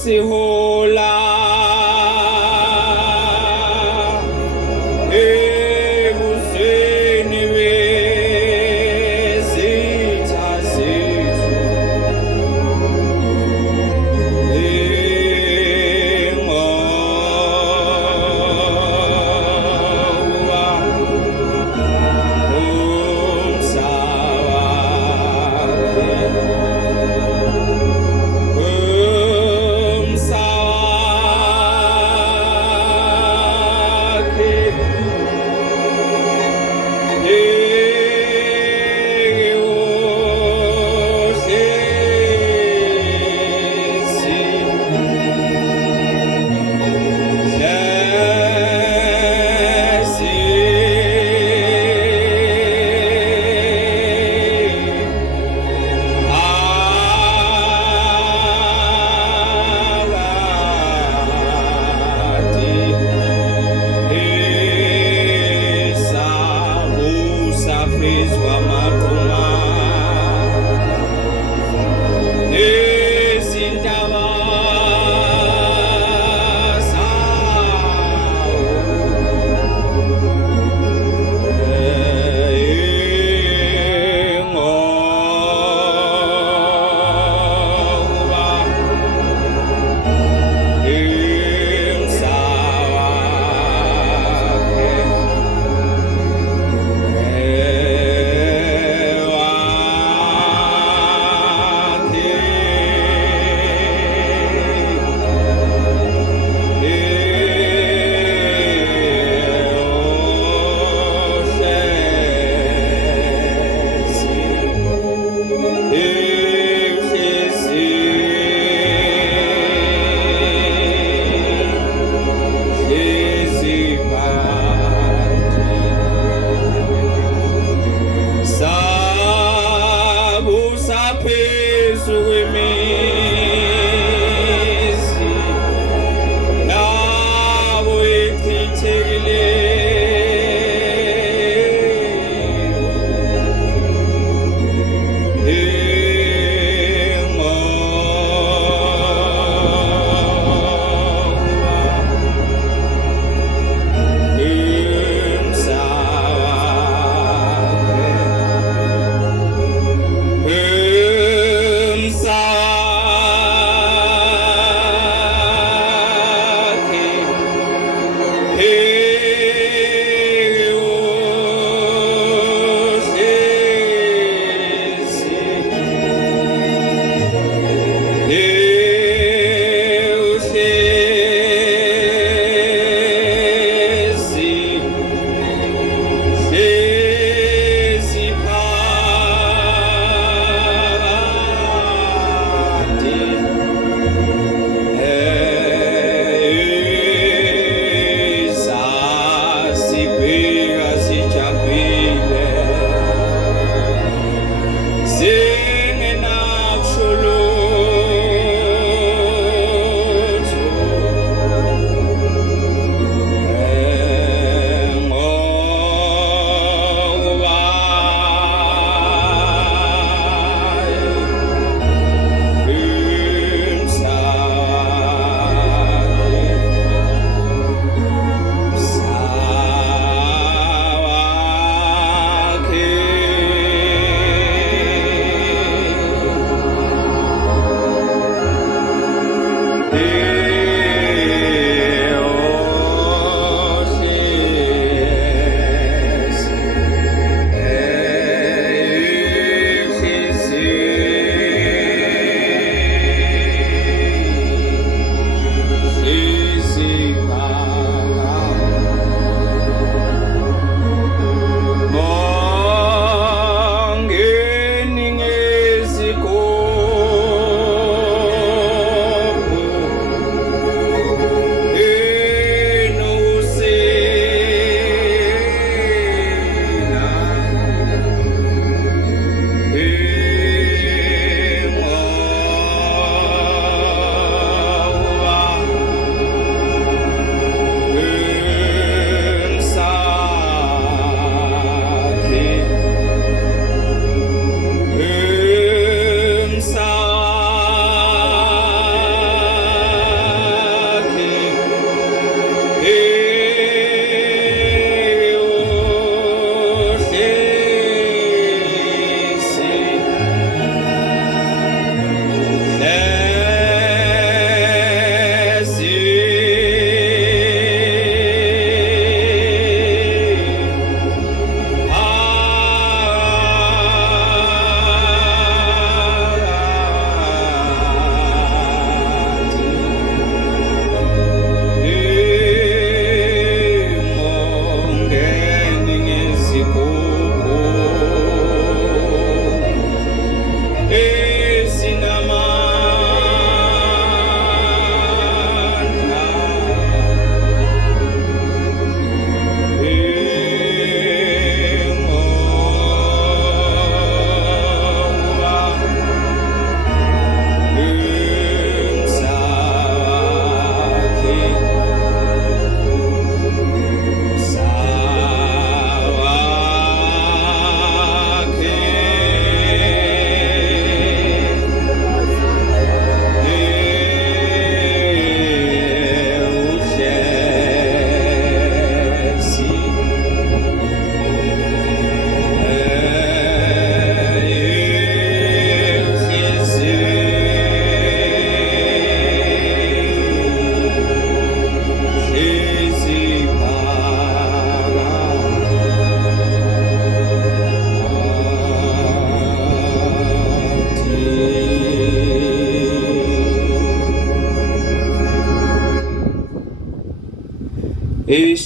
Sihola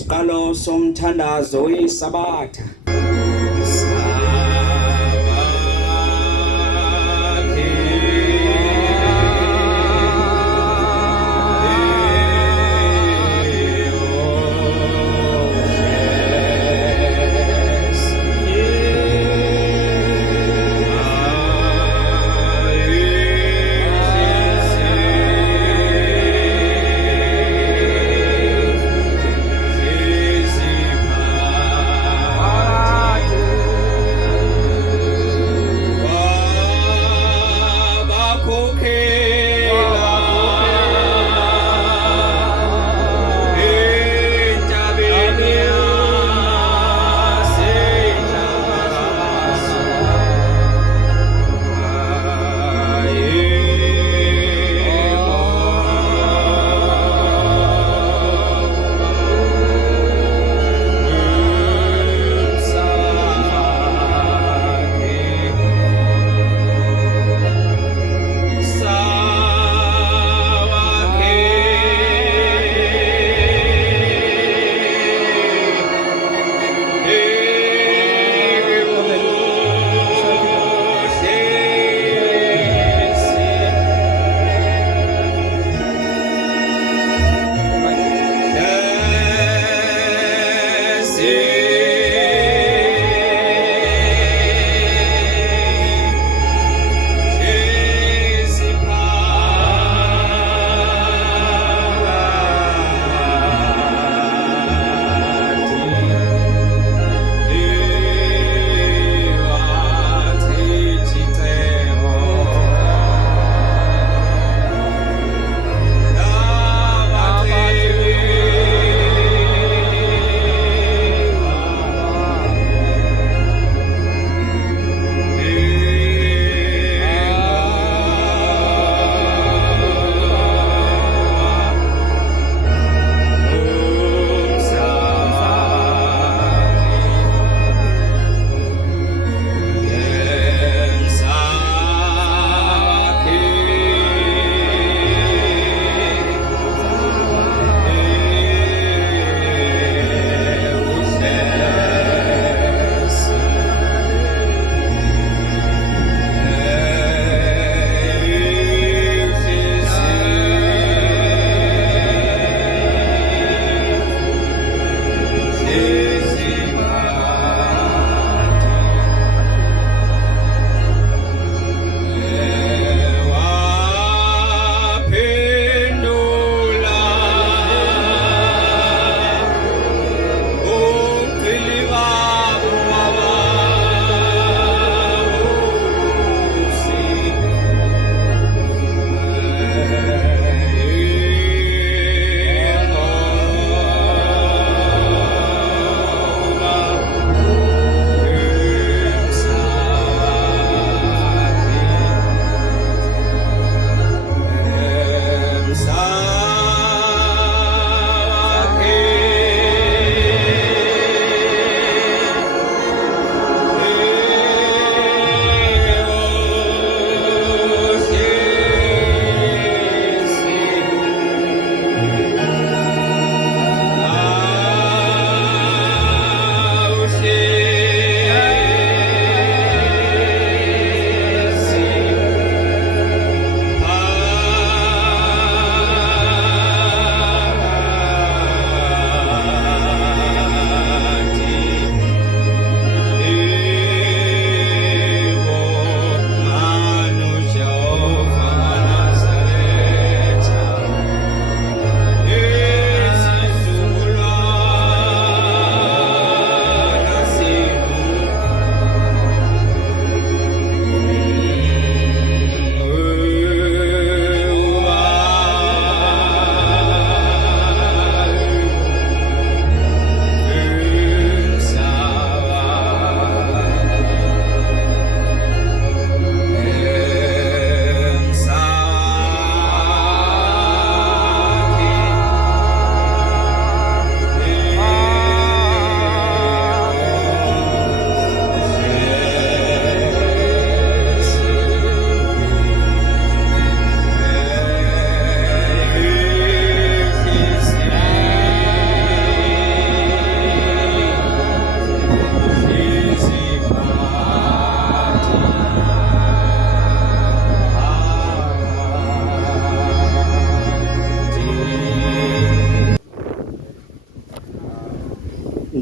isiqalo somthandazo wesabatha.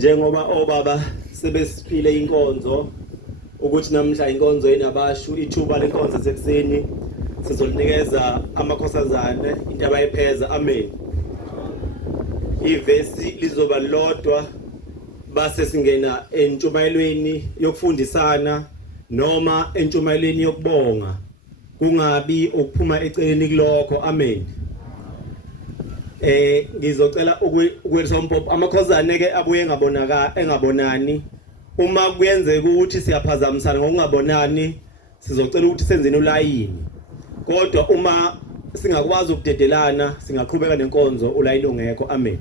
njengoba obaba sebesiphile inkonzo ukuthi namhla inkonzo yenabashu ithuba lenkonzo sekuseni sizolinikeza amakhosazana into abayipheza. Amen. Ivesi lizoba lodwa base singena entshumayelweni yokufundisana noma entshumayelweni yokubonga, kungabi ukuphuma eceleni kulokho. Amen. Ngizocela ukwelisa umpopho amakhosazana ke abuye engabonani. Uma kuyenzeka ukuthi siyaphazamisana ngokungabonani, sizocela ukuthi senzeni ulayini. Kodwa uma singakwazi ukudedelana, singaqhubeka nenkonzo ulayini ongekho. Amen.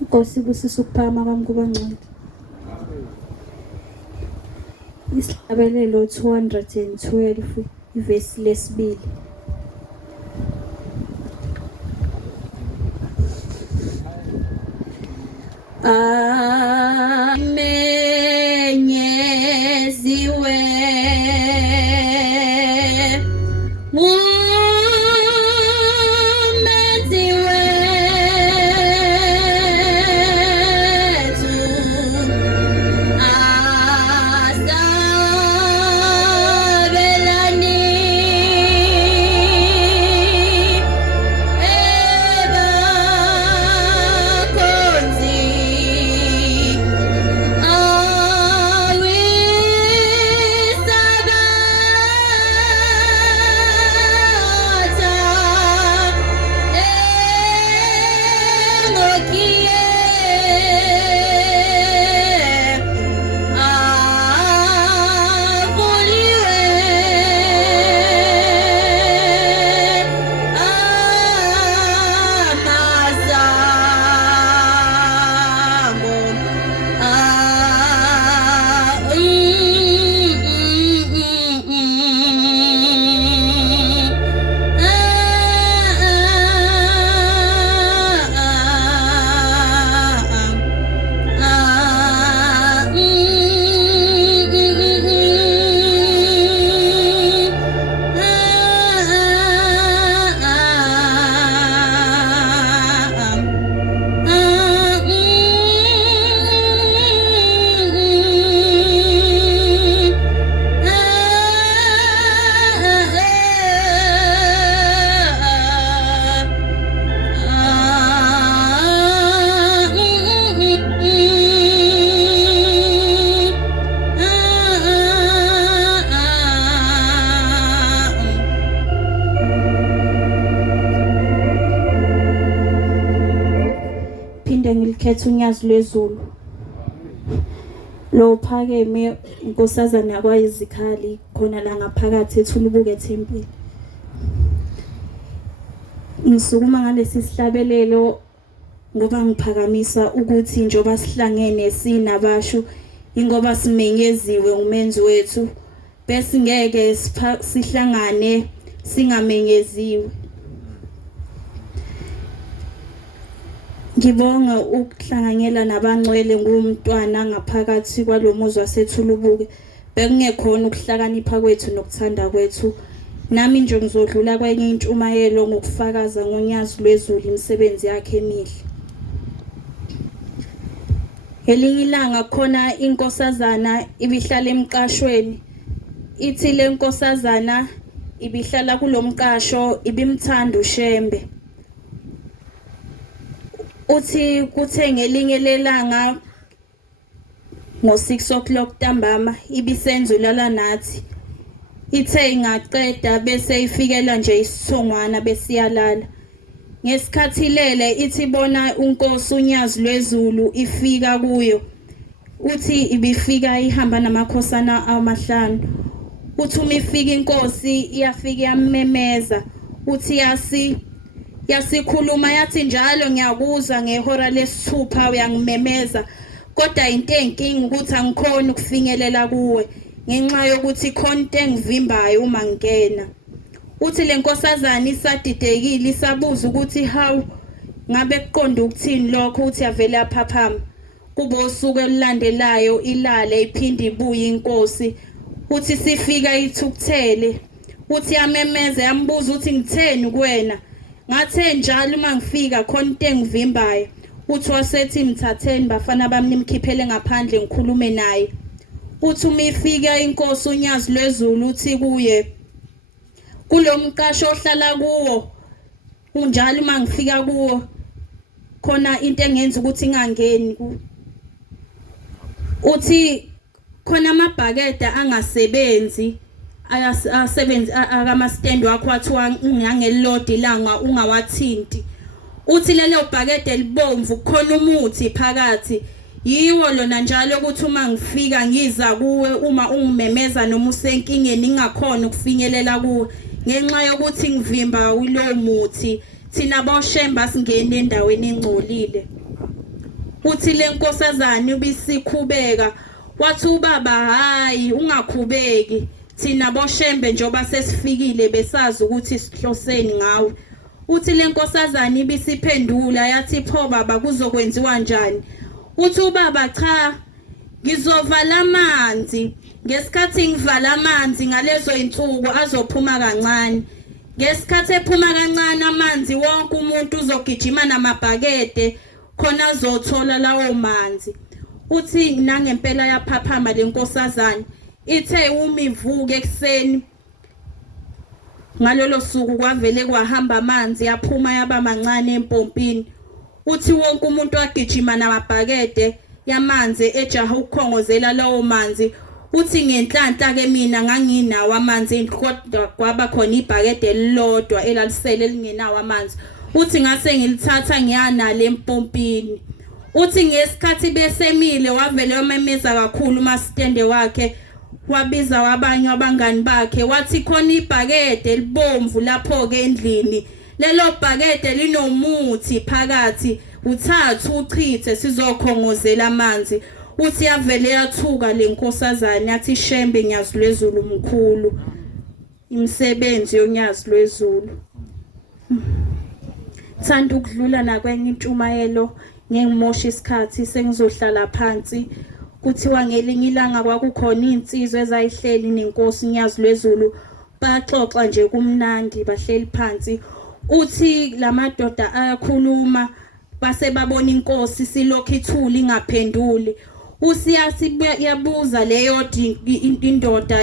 Nkosi busisa ukuphakama kwami kuba ngcwele. Isihlabelelo 212 ivesi lesibili. Amenyeziwe Ngikhetha unyazi lwezulu lo phakeme inkosazana yakwayizikhali khona la ngaphakathi ethulubuke eThempile. Ngisukuma ngalesi sihlabelelo ngoba ngiphakamisa ukuthi njoba sihlangene sinabashu ingoba simenyeziwe umenzi wethu, bese ngeke sihlangane singamenyeziwe. Ngibonga ukuhlanganyela nabangcwele ngumntwana ngaphakathi kwalomuzi wasethulubuke. Bekungekhona ukuhlakanipha kwethu nokuthanda kwethu. Nami nje ngizodlula kwenye intshumayelo ngokufakaza ngonyazi lwezulu imisebenzi yakhe emihle. Elinye ilanga khona inkosazana ibihlala emqashweni. Ithi le nkosazana ibihlala kulomqasho ibimthanda uShembe. Uthi kuthe ngelinye lelanga ngo6 o'clock ntambama ibisenzulala nathi. Ithe ingaqeda bese ifikela nje isithongwana bese iyalala. Ngesikhathi lele ithi bona unkosi unyazi lwezulu ifika kuyo. Uthi ibifika ihamba namakhosana amahlanu. Uthi uma ifika inkosi iyafika yamemeza. Uthi yasikhuluma yathi njalo ngiyakuzwa ngehora lesithupha uyangimemeza kodwa into enkingi ukuthi angikhona ukufinyelela kuwe ngenxa yokuthi khona into engivimbayo uma ngena. Uthi lenkosazana isadidekile isabuza ukuthi hawu ngabe kuqonda ukuthini lokho uthi avele aphaphama. Kubo usuku olulandelayo ilale iphinde ibuye inkosi. Uthi sifika ithukuthele. Uthi yamemeze yambuza uthi ngitheni kuwena. Ngathe njalo uma ngifika khona into engivimbayo. Uthi wasethi mthatheni bafana bami nimkhiphele ngaphandle ngikhulume naye. Uthi uma ifika inkosi uNyazi lwezulu uthi kuye kulomqasho ohlala kuwo unjalo uma ngifika kuwo khona into engenza ukuthi ngangeni. Uthi khona amabhakede angasebenzi ayasebenzi akama stand wakho wathiwa ngangelilodwa ilanga ungawathinti. Uthi lelo bhakede libomvu khona umuthi phakathi yiwo lona njalo ukuthi uma ngifika ngiza kuwe uma ungimemeza noma usenkingeni ngingakhona ukufinyelela kuwe ngenxa yokuthi ngivimba ulo muthi thina boshemba singene endaweni engcolile. Uthi lenkosazana ubisikhubeka wathi ubaba hayi ungakhubeki thina boshembe njoba sesifikile besazi ukuthi sihloseni ngawe. Uthi lenkosazana ibisiphendula yathi pho baba kuzokwenziwa njani. Uthi ubaba cha ngizovala amanzi ngesikhathi ngivala amanzi ngalezo insuku azophuma kancane. Ngesikhathi ephuma kancane amanzi wonke umuntu uzogijima namabhakede khona azothola lawo manzi. Uthi nangempela yaphaphama lenkosazana ithe uma ivuka ekseni ngalolo suku kwavele kwahamba amanzi yaphuma yaba mancane empompini. Uthi wonke umuntu wagijima namabhakede yamanzi ejaha ukukhongozela lawo manzi. Uthi ngenhlanhla ke mina nganginawo amanzi kodwa kwaba khona ibhakede elilodwa elalisele lingenawo amanzi. Uthi ngase ngilithatha ngiyanale empompini. Uthi ngesikhathi besemile wavele wamemeza kakhulu umasitende wakhe wabiza wabanye abangani bakhe wathi khona ibhakede elibomvu lapho ke endlini. Lelo bhakede linomuthi phakathi uthathu uchithe sizokhongozela amanzi. Uthi yavele yathuka lenkosazana yathi shembe Nyazi lwezulu mkhulu imisebenzi yoNyazi lwezulu. Thanda ukudlula nakwenye intshumayelo ngengimosha isikhathi sengizohlala phansi. Kuthiwa ngelinye ilanga kwakukhona insizwe ezayihleli nenkosi Nyazi lwezulu baxoxa nje kumnandi bahleli phansi. Uthi lamadoda ayakhuluma base babona inkosi silokhu ithuli ingaphenduli. Usiyasi yabuza leyo indoda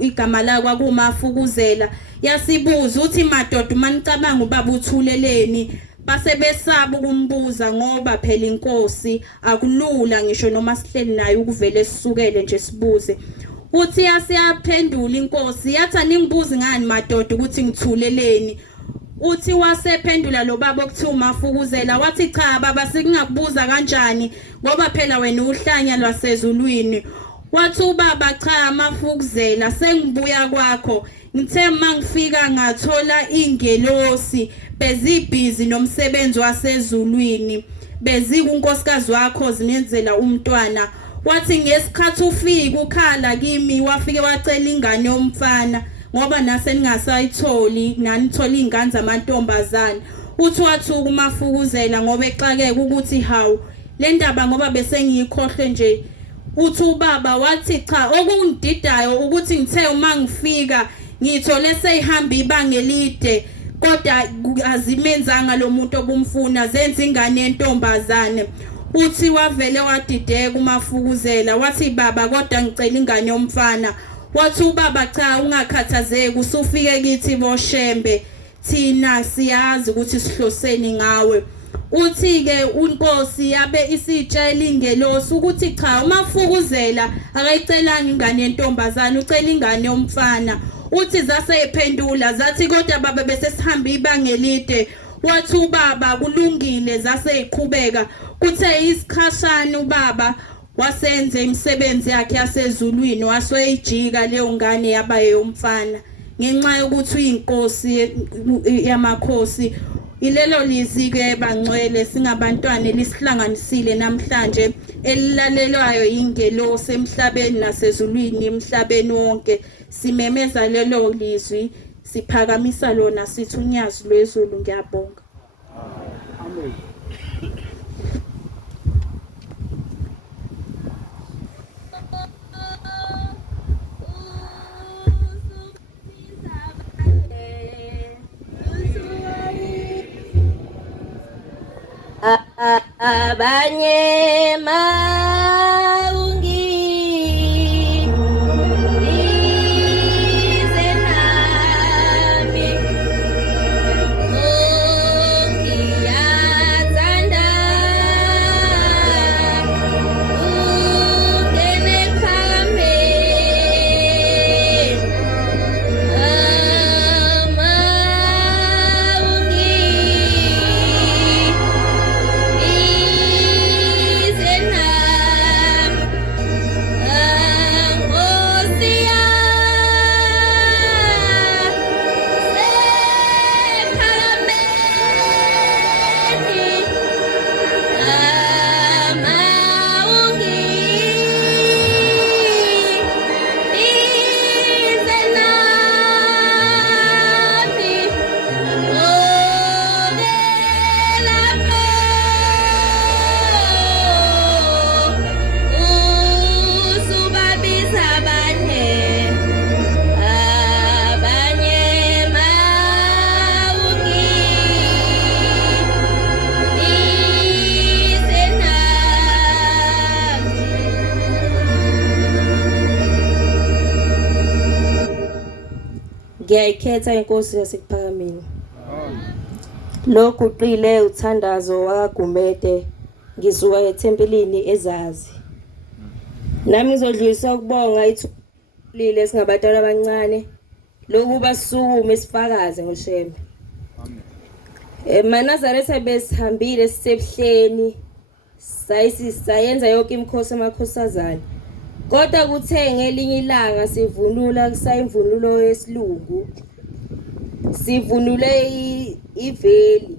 igama la kwakumafukuzela yasibuza uthi madoda manicabanga ubaba uthuleleni base besaba ukumbuza ngoba phela inkosi akulula ngisho noma sihleli naye ukuvele sisukele nje sibuze. Uthi yasiyaphendula inkosi yathi aningibuzi ngani madoda ukuthi ngithuleleni. Uthi wasephendula lo baba okuthiwa umafukuzela wathi cha baba singakubuza kanjani ngoba phela wena uhlanya lwasezulwini. Wathi ubaba cha amafukuzela sengibuya kwakho ngithe mangifika ngathola ingelosi bezibhizi nomsebenzi wasezulwini bezikunkosikazi wakho zinenzela umntwana. Wathi ngesikhathi ufika ukhala kimi wafike wacela ingane yomfana ngoba nase ningasayitholi nanithola ingane zamantombazana. Uthi wathuka umafukuzela ngoba exakeke ukuthi hawu le ndaba ngoba bese ngiyikhohle nje. Uthi ubaba wathi cha okungididayo ukuthi ngithe uma ngifika ngithole seyihamba ibanga elide kodwa azimenzanga lo muntu obumfuna zenza ingane yentombazane. Uthi wavele wadideka umafukuzela wathi baba kodwa ngicela ingane yomfana. Wathi ubaba cha ungakhathazeki usufike kithi boshembe thina siyazi ukuthi sihloseni ngawe. Uthi ke unkosi yabe isitshela ingelosi ukuthi cha umafukuzela akayicelanga ingane yentombazana ucela ingane yomfana. Uthi zaseyiphendula zathi kodwa baba bese sihamba ibanga elide. Wathi ubaba kulungile zaseyiqhubeka kuthe isikhashana ubaba wasenze imisebenzi yakhe yasezulwini wasweyijika leyo ngane yaba yomfana ngenxa yokuthi uyinkosi yamakhosi. Ilelo lizwi ke bangcwele singabantwana lisihlanganisile namhlanje elilalelwayo ingelosi emhlabeni nasezulwini emhlabeni wonke simemeza lelo lizwi siphakamisa lona sithi unyazi lwezulu ngiyabonga. Amen. Abanye maungi ize nami ungiyathanda ungene phakame Ngiyayikhetha inkosi yasekuphakameni. Loguqile uthandazo wakagumede ngisuka ethempelini ezazi. Nami ngizodlulisa ukubonga ithulile singabatala abancane lokuba sisukume sifakaze ngoshembe. Manazaretha besihambile sisebuhleni sayenza yonke imikhosi emakhosazana. Kodwa kuthe ngelinye ilanga sivunula kusayimvunulo yesilungu. Sivunule iveli.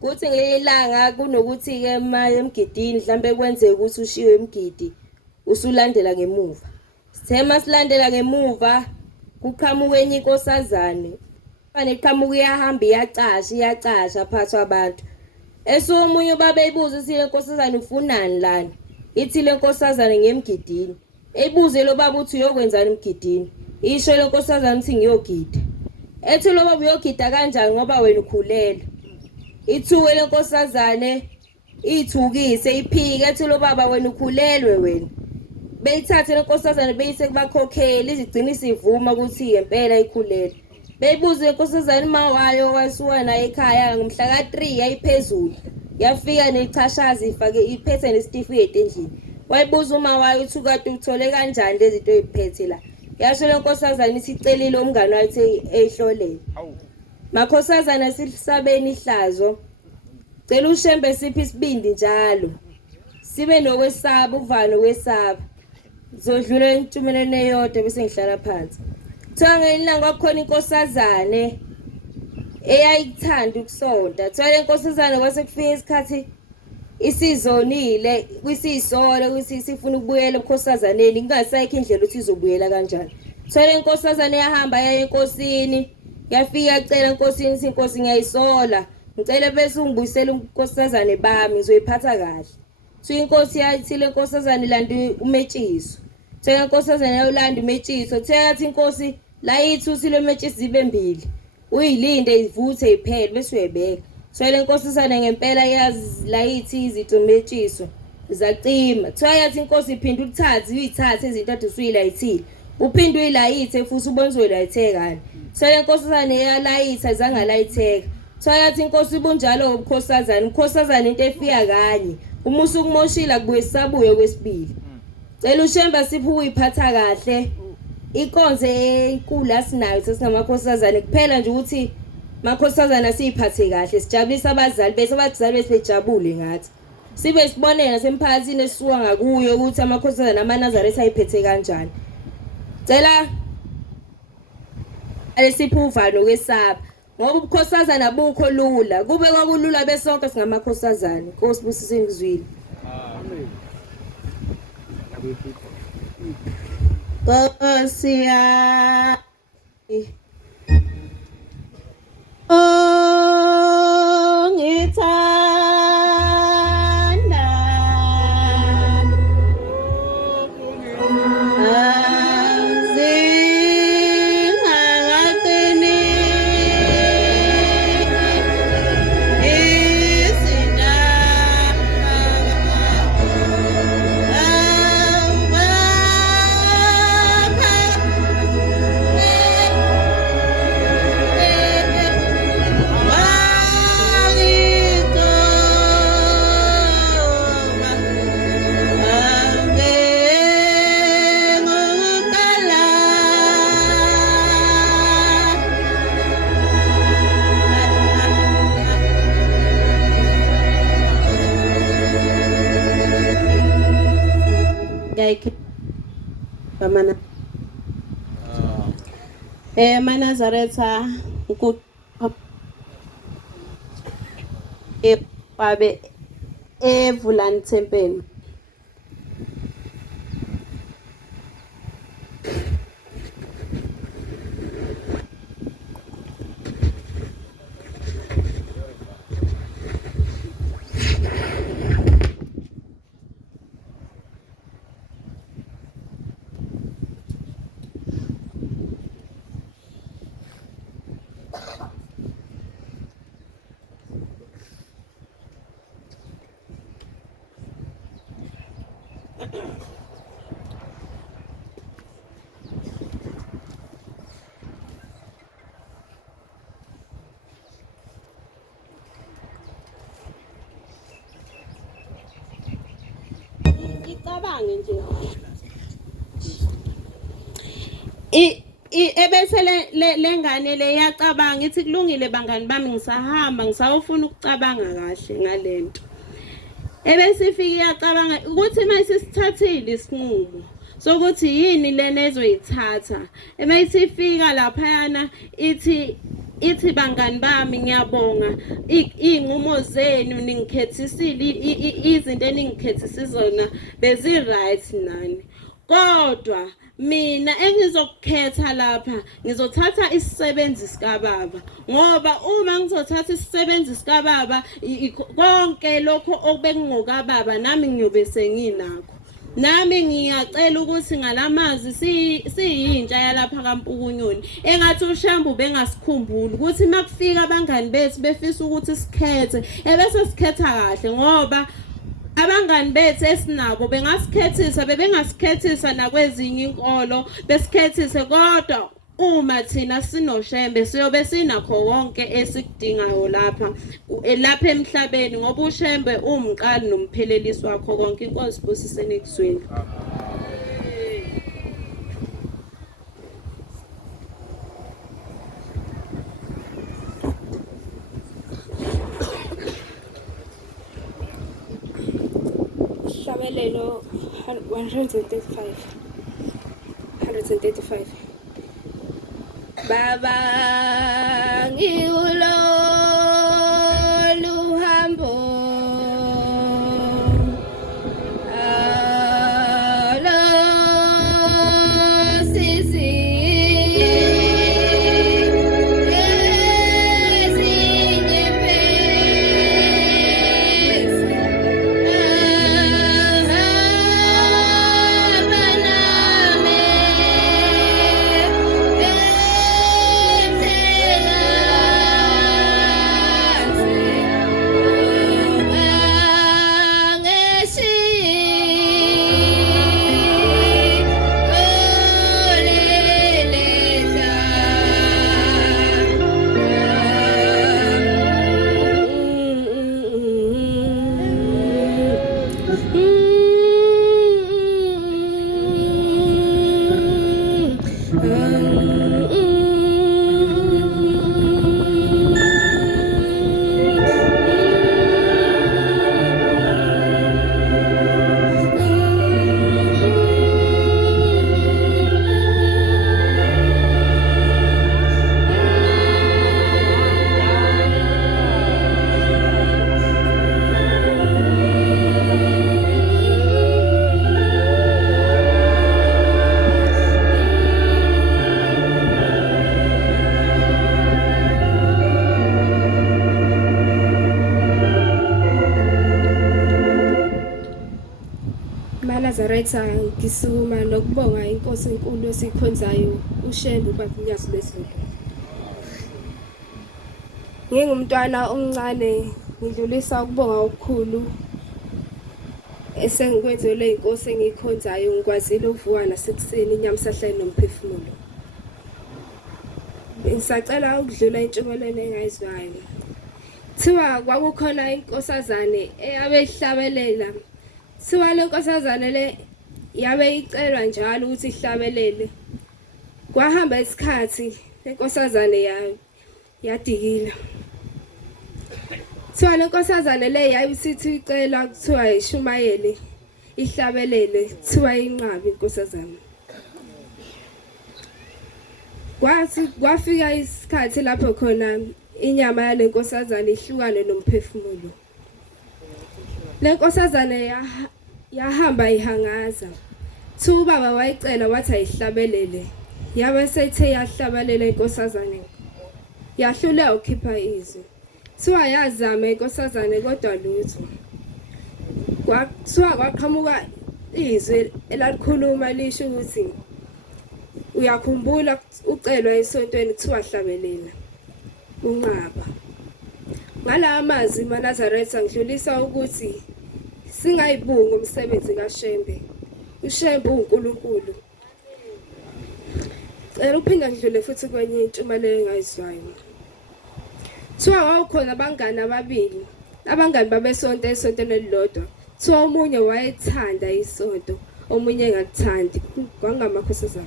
Kuthi ngelinye ilanga kunokuthi ke emgidini mhlambe kwenzeka ukuthi ushiwe emgidi usulandela ngemuva. Sithema silandela ngemuva kuqhamuka enye inkosazane. Fane iqhamuka iyahamba iyacasha phathwa abantu. Esomunye ubaba eyibuza ukuthi le nkosazane ufunani lana. Ithi le nkosazane ngemgidini. Eyibuze lo baba uthi uyokwenzani emgidini. Isho le nkosazane uthi ngiyogida. Ethi lo baba uyogida kanjani ngoba wena ukhulele. Ithuke le nkosazane ithukise iphike ethi lo baba wena ukhulelwe wena. Beyithathe le nkosazane beyise kubakhokheli izigcina isivuma ukuthi ngempela ikhulele. Beyibuze inkosazane mawayo wasuka naye ekhaya ngomhla ka3 yayiphezulu. Yafika nechashazi ifake iphethe nesitifiketi endlini. Wayibuza uma wayo uthi kade uthole kanjani lezi zinto eziphethe la. Yasho le nkosazane isicelile umngane wakhe ehlolele. Makhosazana sisabeni ihlazo. Cela ushembe siphi isibindi njalo. Sibe nokwesaba uvalo kwesaba. Zodlula entumelene eyodwa bese ngihlala phansi. Thangelina kwakhona inkosazane eyayithanda ukusonta. Thwele inkosazane kwase kufika isikhathi isizonile kwisisole kwisifuna ukubuyela enkosazaneni ingasayikho indlela ukuthi izobuyela kanjani. Thwele inkosazane yahamba yaya enkosini yafika yacela enkosini inkosi ngiyayisola ngicela bese ungibuyisela unkosazane bami ngizoyiphatha kahle.Thi inkosi yathi le nkosazane landi umetshiso. Theka inkosazane yolanda umetshiso. Theka inkosi la yithi usile umetshiso zibe mbili. Uyilinde ivuthe iphele bese uyebeka. Thwele inkosazane ngempela yazi la yithi izitho umetshiso zacima. Thwa yathi inkosi iphinda uyithathe izinto ade usuyilayithile. Uphinde uyilayithe futhi ubonzwe layithekani. Thwele inkosazane yalayitha azange layitheka. Thwa yathi inkosi ibunjalo ubukhosazane. Ukhosazane into efika kanye. Uma usukumoshila kubuye sabuye kwesibili. Cela ushemba sipho uyiphatha kahle. Ikonze enkulu asinayo sesingamakhosazane kuphela nje ukuthi makhosazana asiphathe kahle sijabulisa abazali bese abazali besejabule ngathi. Sibe sibonela semphakathini esisuka ngakuyo ukuthi amakhosazana amaNazaretha ayiphethe kanjani. Cela alesipho uvalo kwesaba. ngoba ubukhosazana bukho lula kube kwakulula besonke singamakhosazana. Nkosi busise ngizwile. Amen. Nkosi ya ngithanda azingakaqini Bamana Manazaretha ku babe evulani tempeni icabange nje ebese lengane leyacabanga ithi kulungile bangani bami ngisahamba ngisawufuna ukucabanga kahle ngalento ebese ifike iyacabanga ukuthi mase sithathile isinqumo sokuthi yini lena ezoyithatha emayisifika lapha yana ithi bangani bami ngiyabonga inqumo zenu ningikhethisile izinto eningikhethisile zona bezi right nani kodwa mina engizokukhetha lapha ngizothatha isisebenzi sika baba ngoba uma ngizothatha isisebenzi sika baba konke lokho obekungoka baba nami ngiyobe senginakho nami ngiyacela ukuthi ngalamazi siyintsha yalapha kaMpukunyoni engathi uShambu bengasikhumbuli ukuthi makufika abangani bethu befisa ukuthi sikhethe ebese sikhetha kahle ngoba abangani bethu esinabo bengasikhethisa bebengasikhethisa nakwezinye inkolo besikhethise kodwa uma thina sinoshembe siyobe sinakho konke esikudingayo lapha emhlabeni ngoba ushembe umqali nomphelelisi wakho konke. Inkosi busisene ekuzweni. Shabelelo 135 Baba ngiulo luhambo alo sisi Manazaretha ngisukuma nokubonga inkosi enkulu esikhonzayo uShembe uBabunyazi Lesulu. Ngingumntwana omncane ngidlulisa ukubonga okukhulu esengikwenzelwe inkosi engikhonzayo ngikwazile ukuvuka nasekuseni inyama sahlale nomphefumulo. Ngisacela ukudlula intshumayelo engayizwayo. Thiwa kwakukhona inkosazane eyabe ihlabelela. Thiwa le nkosazane le yabe icelwa njalo ukuthi ihlabelele. Kwahamba isikhathi lenkosazane yadikila. Thiwa le nkosazane le yayisithi icela kuthiwa ishumayele ihlabelele thiwa inqabi inkosazane. Kwafika isikhathi lapho khona inyama yale nkosazane ihlukane nomphefumulo. Le nkosazane yahamba ihangaza. Ubaba wayicela wathi ayihlabelele. Yabe sethe yahlabelela inkosazane. Yahlula ukukhipha izwi. Thiwa yazama inkosazane kodwa lutho. Kwaqhamuka izwi elalikhuluma lisho ukuthi uyakhumbula ucelwa esontweni kuthiwa hlabelela unqaba. Ngala amazwi Manazaretha ngidlulisa ukuthi singayibunga umsebenzi kaShembe. uShembe uNkulunkulu. Cela uphinda ngidlule futhi kwenye intshumayelo engayizwayo. Thiwa wawukhona abangani ababili. Abangani babesonto esontweni elilodwa. Thiwa omunye wayethanda isonto, omunye engakuthandi. Kwangamakhosazana.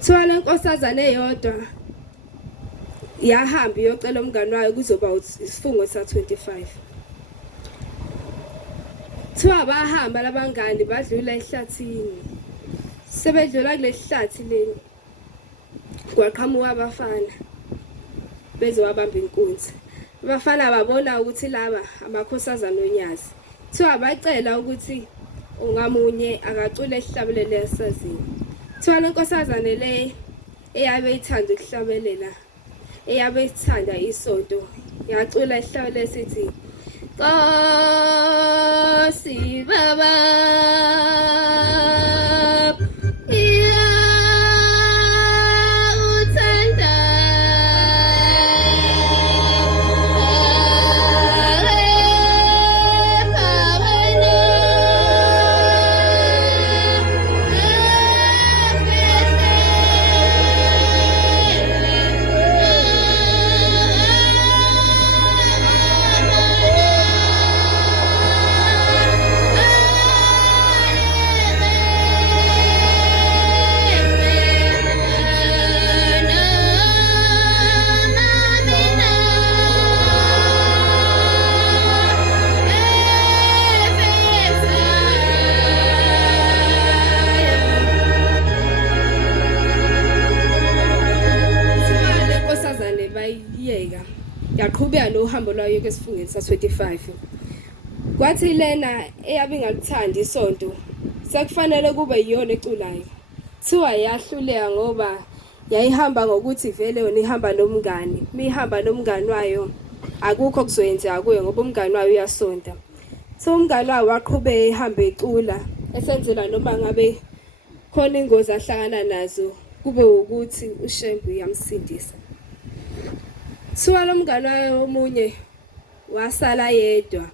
Thiwa le nkosazane eyodwa yahamba iyocela umngani wayo kuzoba isifungo sa25. Thiwa bahamba labangani badlula ehlathini. Sebedlula kule hlathi leni. Kwaqhamuka abafana bezowabamba inkunzi. Abafana babona ukuthi laba amakhosazana onyazi. Thiwa bacela ukuthi ungamunye akacule ihlabelele esazini. Thiwa le nkosazane le eyabe ithanda ukuhlabelela, eyabe ithanda isonto, yacula ihlabelele sithi Nkosi Baba yaqhubeka nohambo lwayo kwesifungweni sa25. Kwathi lena eyabe ingaluthandi isonto sekufanele kube yiyona eculayo. Thiwa yahluleka ngoba yayihamba ngokuthi vele yona ihamba nomngani. Mihamba nomngani wayo akukho kuzoyenzeka kuye ngoba umngani wayo uyasonta. So umngani wayo waqhubeka ehamba ecula esenzela noma ngabe khona ingozi ahlangana nazo kube ukuthi uShembe uyamsindisa. Thiwa lo mngani wayo omunye wasala yedwa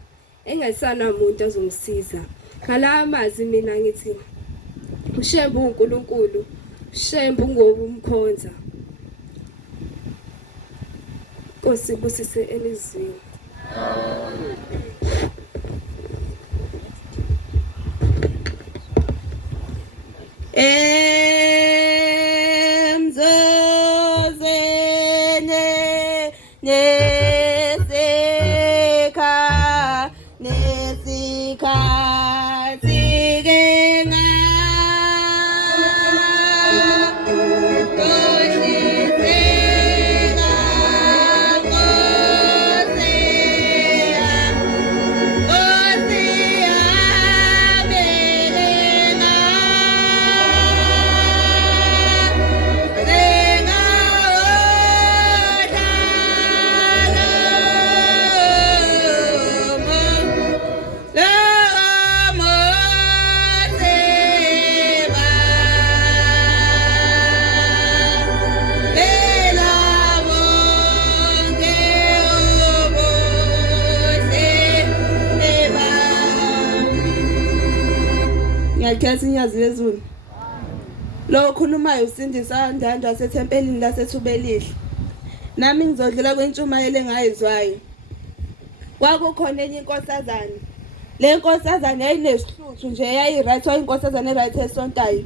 engesana umuntu ozomsiza. Ngala amazwi mina ngithi uShembe uNkulunkulu, uShembe ngobumkhonza. Nkosi busise elizweni. Ngiyakhetha inyazi yezulu. Lo okhulumayo usindisa Ndandwa wasethempelini laseThubelihle. Nami ngizodlula kwentshumayelo engayizwayo. Kwakukhona enye inkosazana. Le nkosazana yayinesihluku nje yayiright wayinkosazana eright esontayo.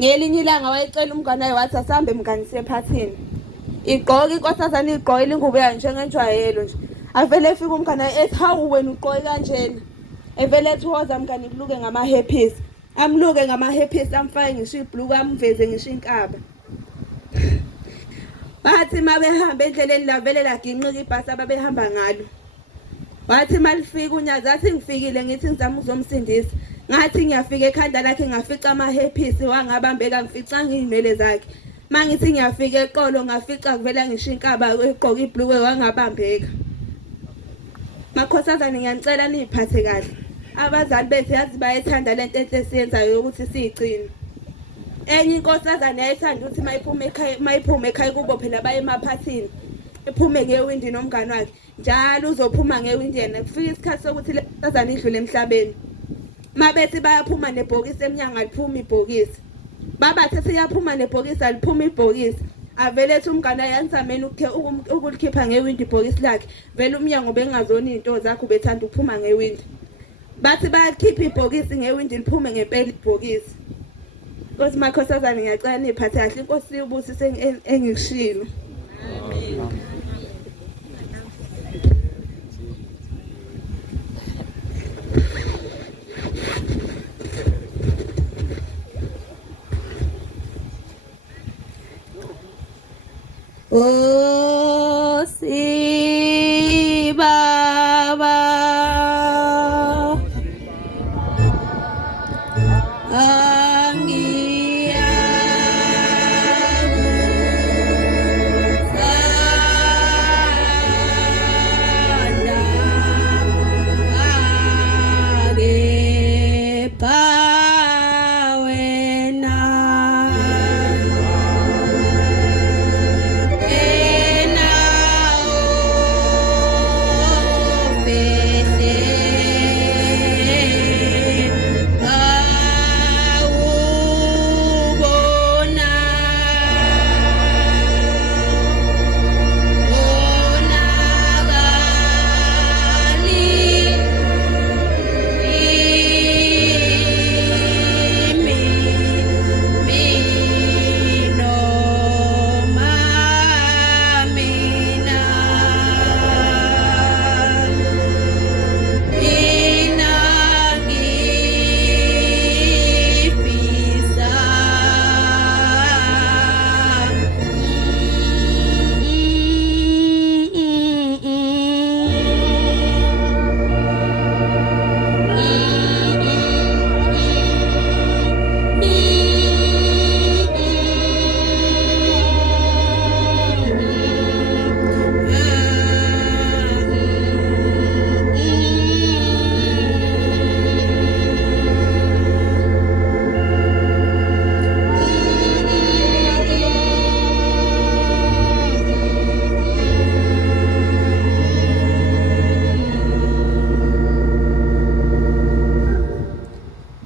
Ngelinye ilanga wayicela umngane wayo wathi asambe mngani sephathini. Igqoka inkosazana igqoka ingubo yayo njengenjwayelo nje. Avele efika umngane ethi hawu wena ugqoka kanjena. Evele ethi woza mngani kuluke ngama happy. Amluke ngama happy amfake ngisho ibhluku amveze ngisho inkaba. Bathi mabehamba endleleni lavele laginqika ibhasi ababehamba ngalo. Wathi malifika unyazi athi ngifikile ngithi ngizama uzomsindisa. Ngathi ngiyafika ekhanda lakhe ngafica ama happy wangabambeka ngifica ngiyimele zakhe. Mangithi ngiyafika eqolo ngafica kuvela ngisho inkaba egqoka ibhluku wangabambeka. Makhosazana ngiyanicela niphathe kahle. Abazali bethu yazi bayethanda lento esiyenzayo ukuthi sigcine. Enye inkosazana yayithanda ukuthi mayiphuma ekhaya kubo phela baye emaphathini. Ephume ngewindi nomngane wakhe. Njalo uzophuma ngewindi yena kufika isikhathi sokuthi le nkosazana idlule emhlabeni. Mabethi bayaphuma nebhokisi eminyango aliphuma ibhokisi. Babathe siyaphuma nebhokisi aliphuma ibhokisi. Avele ethi umngane yanzameni ukulikhipha ngewindi ibhokisi lakhe. Vele umnyango bengazona into zakhe ubethanda ukuphuma ngewindi. Bathi bayakhipha ibhokisi ngewindi liphume ngempela ibhokisi. Nkosi makhosazana ngiyacela niphathe kahle inkosi ubusise engikushilo. Amen. Oh si baba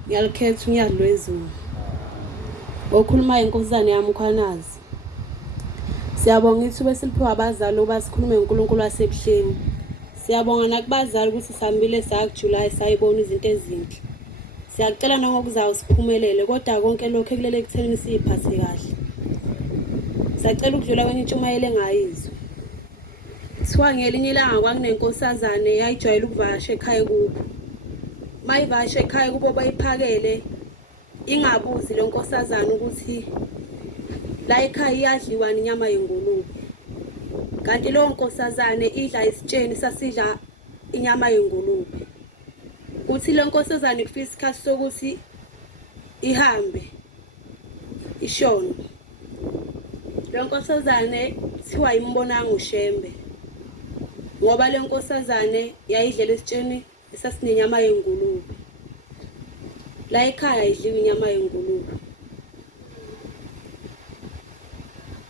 Ngiyakhetha unyalo lwezulu. Okhuluma inkosazana yami ukhwanazi. Siyabonga ithuba esiliphiwa abazali ukuba sikhulume ngoNkulunkulu wasebuhleni. Siyabonga nakubazali ukuthi sihambile sakuJuly sayibona izinto ezinhle. Siyakucela nangokuzayo siphumelele kodwa konke lokho ekulele ekutheni siyiphathe kahle. Siyacela ukudlula kwenye intshumayelo engayizwa. Kuthiwa ngelinye ilanga kwakunenkosazane yayijwayele ukuvasha ekhaya kubo. Mayivasha ekhaya kubo bayiphakele ingabuzi le nkosazana ukuthi la ekhaya iyadliwa inyama yengulube. Kanti lo nkosazane idla isitsheni sasidla inyama yengulube. Uthi le nkosazane kufika isikhathi sokuthi ihambe ishona. Le nkosazane kuthiwa imbonanga uShembe. Ngoba le nkosazane yayidlela isitsheni esasinenyama yengulube. La ekhaya idliwa inyama yengulube.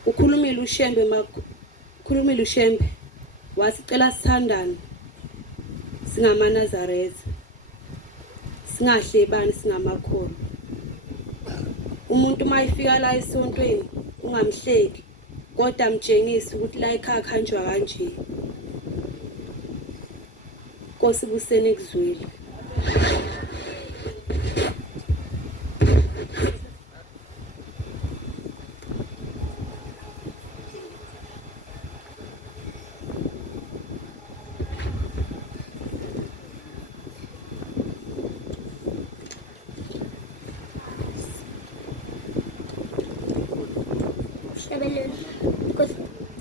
Ukhulumile uShembe wasicela sithandane singamaNazaretha. Singahlebani singamakholwa. umuntu mayifika la esontweni ungamhleki kodwa mtshengise ukuthi la ekhaya khanjwa kanje. Nkosi buseni kuzwile.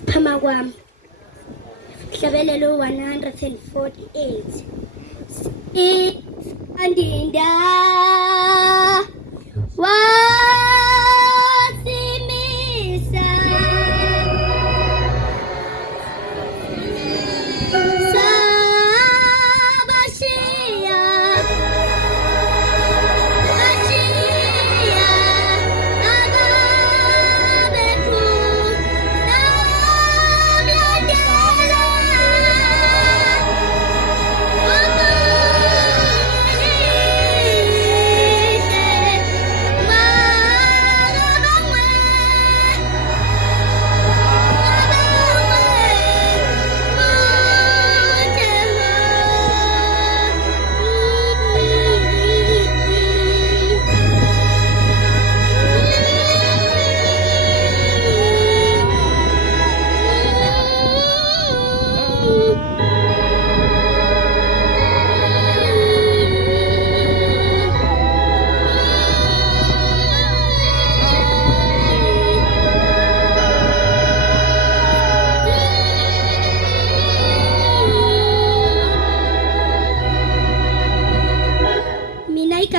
Phama kwami hlabelelo 148 andinda wasimisa sabashiya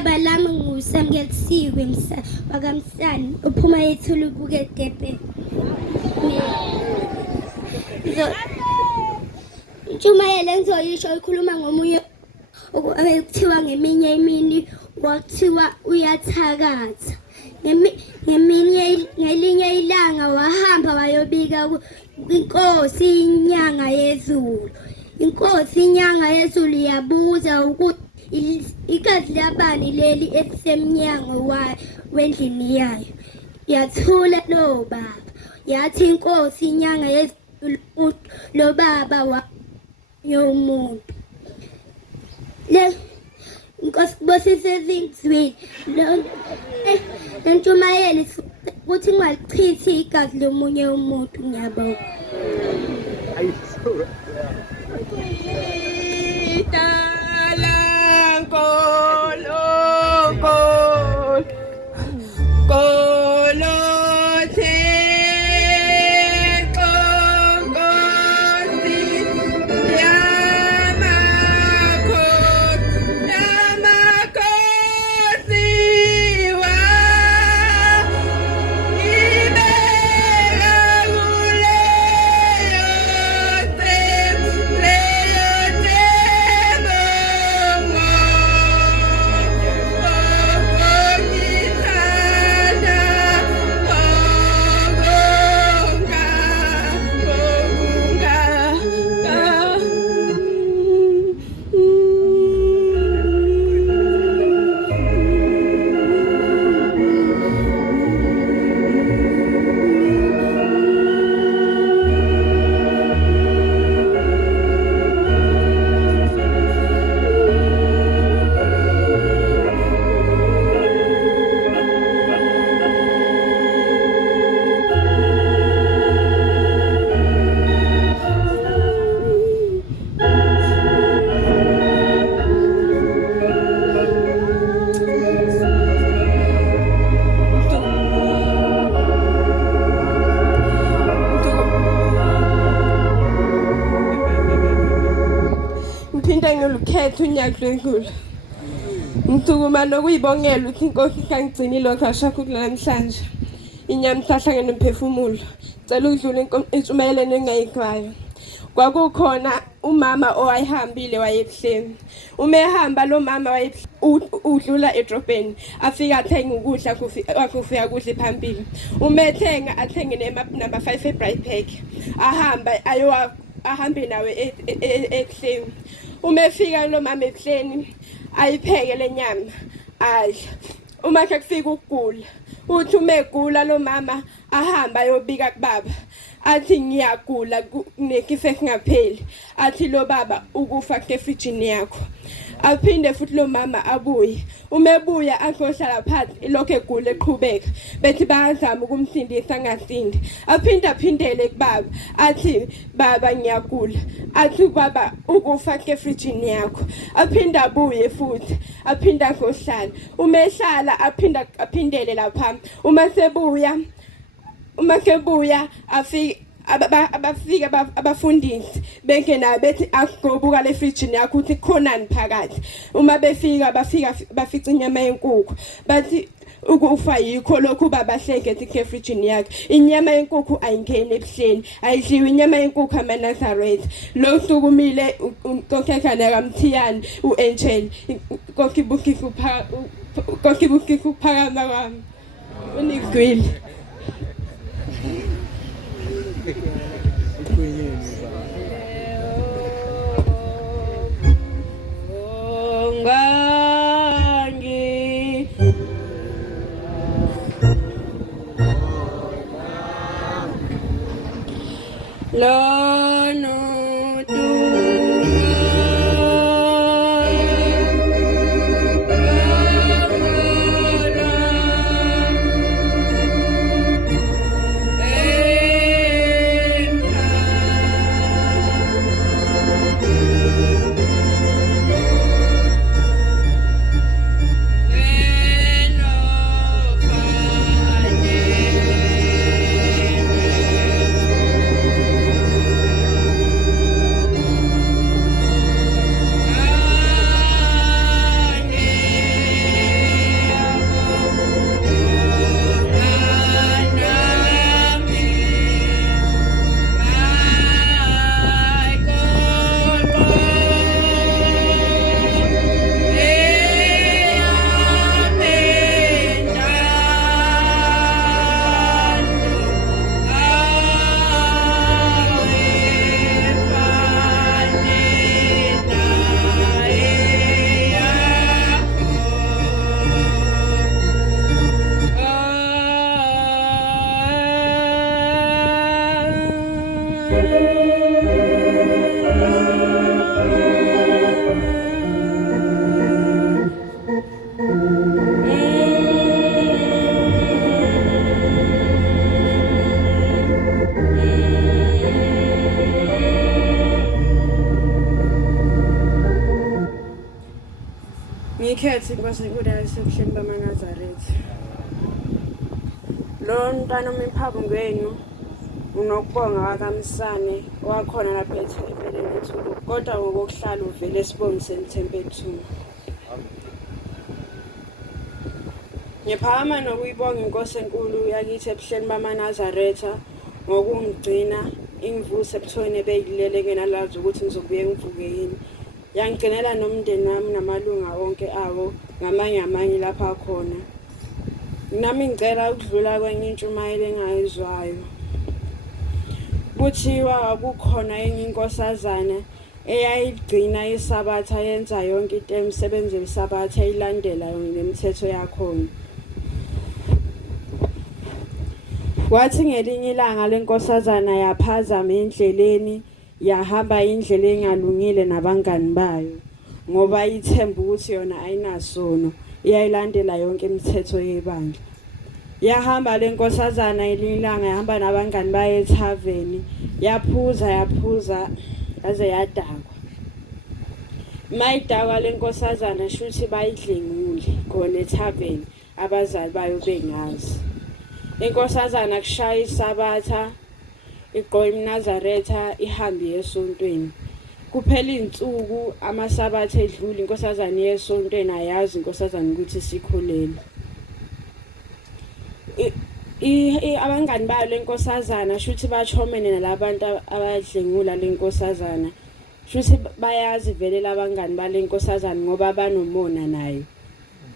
Balama ngusamgelisiwe wakamsani uphuma ethula ubuke Durban. Ntshumayelo engizoyisho ikhuluma ngomunye okuthiwa ngeminye imini wathiwa uyathakatha. Ngelinye ilanga wahamba wayobika inkosi inyanga yezulu. Inkosi inyanga yezulu yabuza ukuthi igazi labani leli esemnyango wendlini yayo. Yathula lo baba. Yathi inkosi inyanga yezulu lo baba wa yomuntu. Le inkosi bosise zingizwile. Ntshumayelo ukuthi ngalichithi igazi lomunye umuntu ngiyabonga. Ngilukhethe unyaka lwenkulu. Ngithukuma nokuyibongela ukuthi inkosi kangigcini lokho ashaka namhlanje. Inyama hlahla nomphefumulo. Cela udlule intshumayeleni engayikwayo. Kwakukhona umama owayehambile wayebuhleni. Uma ehamba lo mama udlula edrobheni afika athenga ukudla kufika kudla phambili. Uma ethenga athenge number 5 eBright Park. Ahambe nawe ebuhleni. Uma efika lo mama ebuhleni ayipheke lenyama adla. uma ke kufika ukugula uthi uma egula lo mama ahamba ayobika kubaba athi ngiyagula nekise singapheli athi lo baba ukufa kefrijini yakho aphinde futhi lo mama abuye uma ebuya akhohlala phansi lokho egula eqhubeka bethi bayazama ukumsindisa ngasindi aphindele kubaba athi baba ngiyagula athi baba ukufa kefrijini yakho aphinda abuye futhi aphinda akhohlala uma ehlala aphindele lapha uma sebuya abafika abafundisi bengena bethi akugobuka le fridge yakho uthi khonani phakathi uma bafica inyama yenkukhu bathi ukufa yikho lokhu babahlenge ethi ke fridge yakhe inyama yenkukhu ayingene ebuhleni ayidliwe inyama yenkukhu amaNazaretha lo sukumile konkekhana kaMthiyani uAngel konkibuki kuphakama kwami unigwili ngikhethe inkosi enkulu yasebuhleni bamaNazaretha lo ntwana umphabu ngwenu unokubonga wakamsane wakhona lapha eThempelini eThulu kodwa ngokuhlala uvele esibongiseni iThempelini ngiphakama nokuyibonga inkosi enkulu yakithi ebuhleni bamaNazaretha ngokungigcina ingivuse ebuthweni ebeyilele ngenalazi ukuthi ngizobuye ngivuke yini yangigcinela nomndeni wami namalunga onke awo ngamanye lapha khona nami ngicela ukudlula kwenye intshumayelo engayizwayo kuthiwa akukhona enye inkosazana eyayigcina isabatha yenza yonke into emsebenzi wesabatha eyilandela ngemithetho yakhona wathi ngelinye ilanga lenkosazana yaphazama endleleni yahamba indlela engalungile nabangani bayo ngoba ithemba ukuthi yona ayinasono iyayilandela yonke imithetho yebandla yahamba lenkosazana ililanga yahamba nabangani bayo ethaveni yaphuza aze yadakwa mayidakwa lenkosazana shuthi bayidlengule khona ethaveni abazali bayo bengazi inkosazana kushaya isabatha igqoka iNazaretha ihambe esontweni kuphela insuku amasabatha edlule inkosazana yesontweni ayazi inkosazana ukuthi sikhulele abangani bayo lenkosazana shuthi bachomene nalabantu abadlengula lenkosazana shuthi bayazi vele labangani balenkosazana ngoba banomona nayo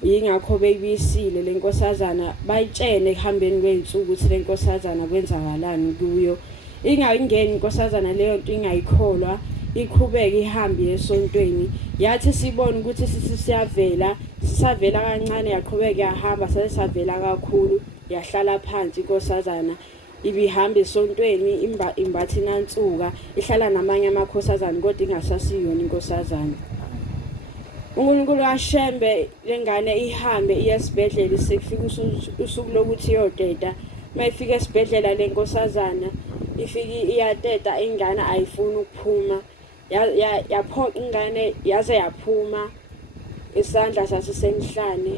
yingakho beyibisile lenkosazana bayitshene ehambeni kwensuku ukuthi lenkosazana kwenzakalani kuyo ingayingeni inkosazana leyo nto ingayikholwa iqhubeke ihambe esontweni. Yathi sibona ukuthi sisavela kancane yaqhubeka yahamba sasavela kakhulu yahlala phansi inkosazana ibihamba esontweni imbathi nansuka ihlala namanye amakhosazana kodwa ingasasiyona inkosazana. uNkulunkulu kaShembe lengane ihambe iyesibhedlela sekufika usuku lokuthi iyoteta. Mayifika esibhedlela lenkosazana ifiki iyateta ingane ayifuni ukuphuma yaphoqa ingane yaze yaphuma isandla sasisemhlane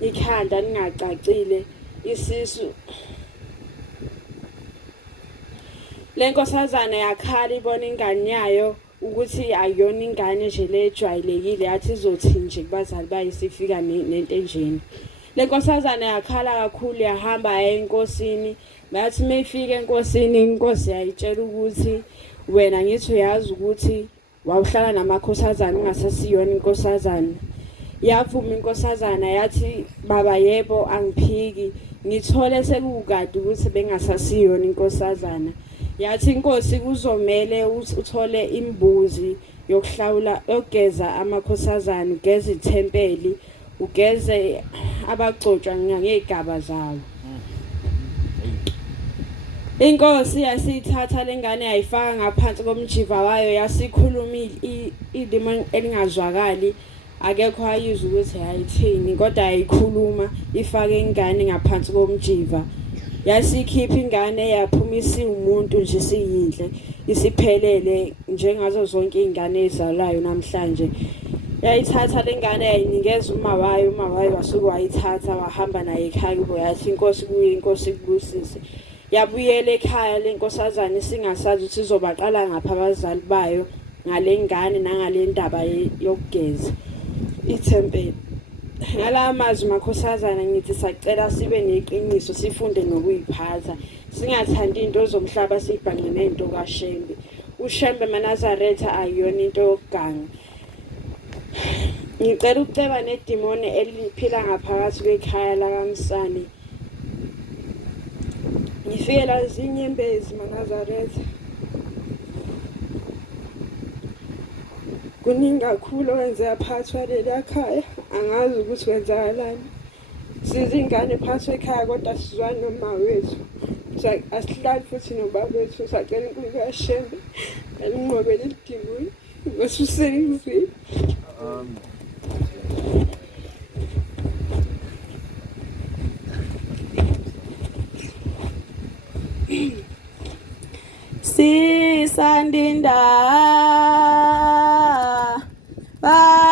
ikhanda lingacacile isisu. Lenkosazana yakhala ibona ingane yayo ukuthi ayona ingane nje lejwayelekile yathi izothi nje kubazali bayisifika nento enjeni. Lenkosazana yakhala kakhulu yahamba enkosini bathi mayifika enkosini inkosi yayitshela ukuthi wena ngithi uyazi ukuthi wawuhlala namakhosazana ungasasiyona inkosazana. Yavuma inkosazana yathi baba yebo angiphiki ngithole sekukade ukuthi bengasasiyona inkosazana. Yathi inkosi kuzomela uthole imbuzi yokuhlawula yogeza amakhosazana ugeze ithempeli ugeze abagcotshwa ngegaba zawo. Inkosi yasithatha lengane yayifaka ngaphansi komjiva wayo yasikhuluma idemon elingazwakali akekho ayizwa ukuthi ayithini kodwa yayikhuluma ifake ingane ngaphansi komjiva. Yasikhipha ingane yaphumisa umuntu nje siyindle isiphelele njengazo zonke izingane ezalayo namhlanje. Yayithatha lengane yayinikeza uma wayo wasuka wayithatha wahamba naye ekhaya kubo yathi inkosi kuye inkosi kubusise. Yabuyela ekhaya lenkosazana singasazi ukuthi izobaqala ngapha abazali bayo ngalengane nangale ndaba yokugeza ithempeli. Ngala mazwi makhosazana ngithi sacela sibe neqiniso sifunde nokuyiphatha singathandi into zomhlaba sibhanqe nento kaShembe. uShembe eNazaretha ayiyona into yokuganga. Ngicela ukuceba nedimoni eliphila ngaphakathi kwekhaya lakaMsane. Ngifela izinyembezi eNazaretha. Kuningi kakhulu owenza phathwa leli khaya angazi ukuthi wenzakalani. Sizingane phansi ekhaya kodwa sizwana noma wethu. Asihlali futhi nobaba wethu sacela iNkulunkulu kaShembe elinqobele idimoni ngosusengizini. Sisandinda basimisa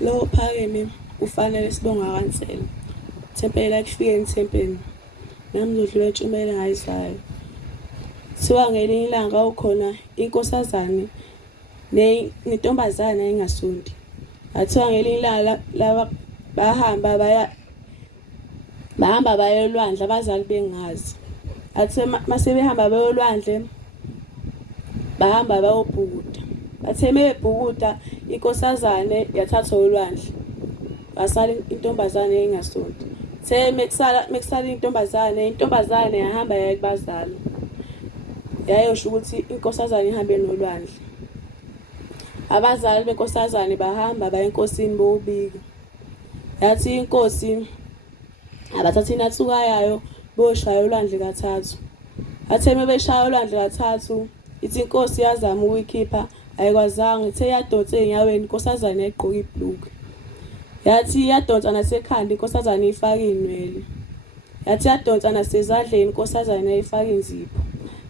lo phakeme ufanele sibonga kansela. Thempeli la kufike ethempelini. Nami ngidlula etshumayela ngayizayo. Siwa ngelinye ilanga ukhona inkosazane nentombazana engasundi. Athiwa ngelinye ilanga laba bahamba baya olwandle abazali bengazi. Athe mase behamba baya olwandle bahamba bayobhukuda. bathe mebhukuda inkosazane yathathwa ulwandle basala intombazane engasonto the mekusala intombazane yahamba yaya kubazali yayosho ukuthi inkosazane ihambe nolwandle abazali benkosazane bahamba baya enkosini bobika yathi inkosi abathatha inatsuka yayo boshaya ulwandle kathathu athe mebeshaya ulwandle kathathu ithi inkosi yazama ukuyikhipha ayikwazanga ithe yadonsa enyaweni inkosazane yayigqoka ibhluku yathi yadonsa nasekhanda inkosazane ifaka inwele yathi yadonsa nasezandleni inkosazane yayifaka inzipho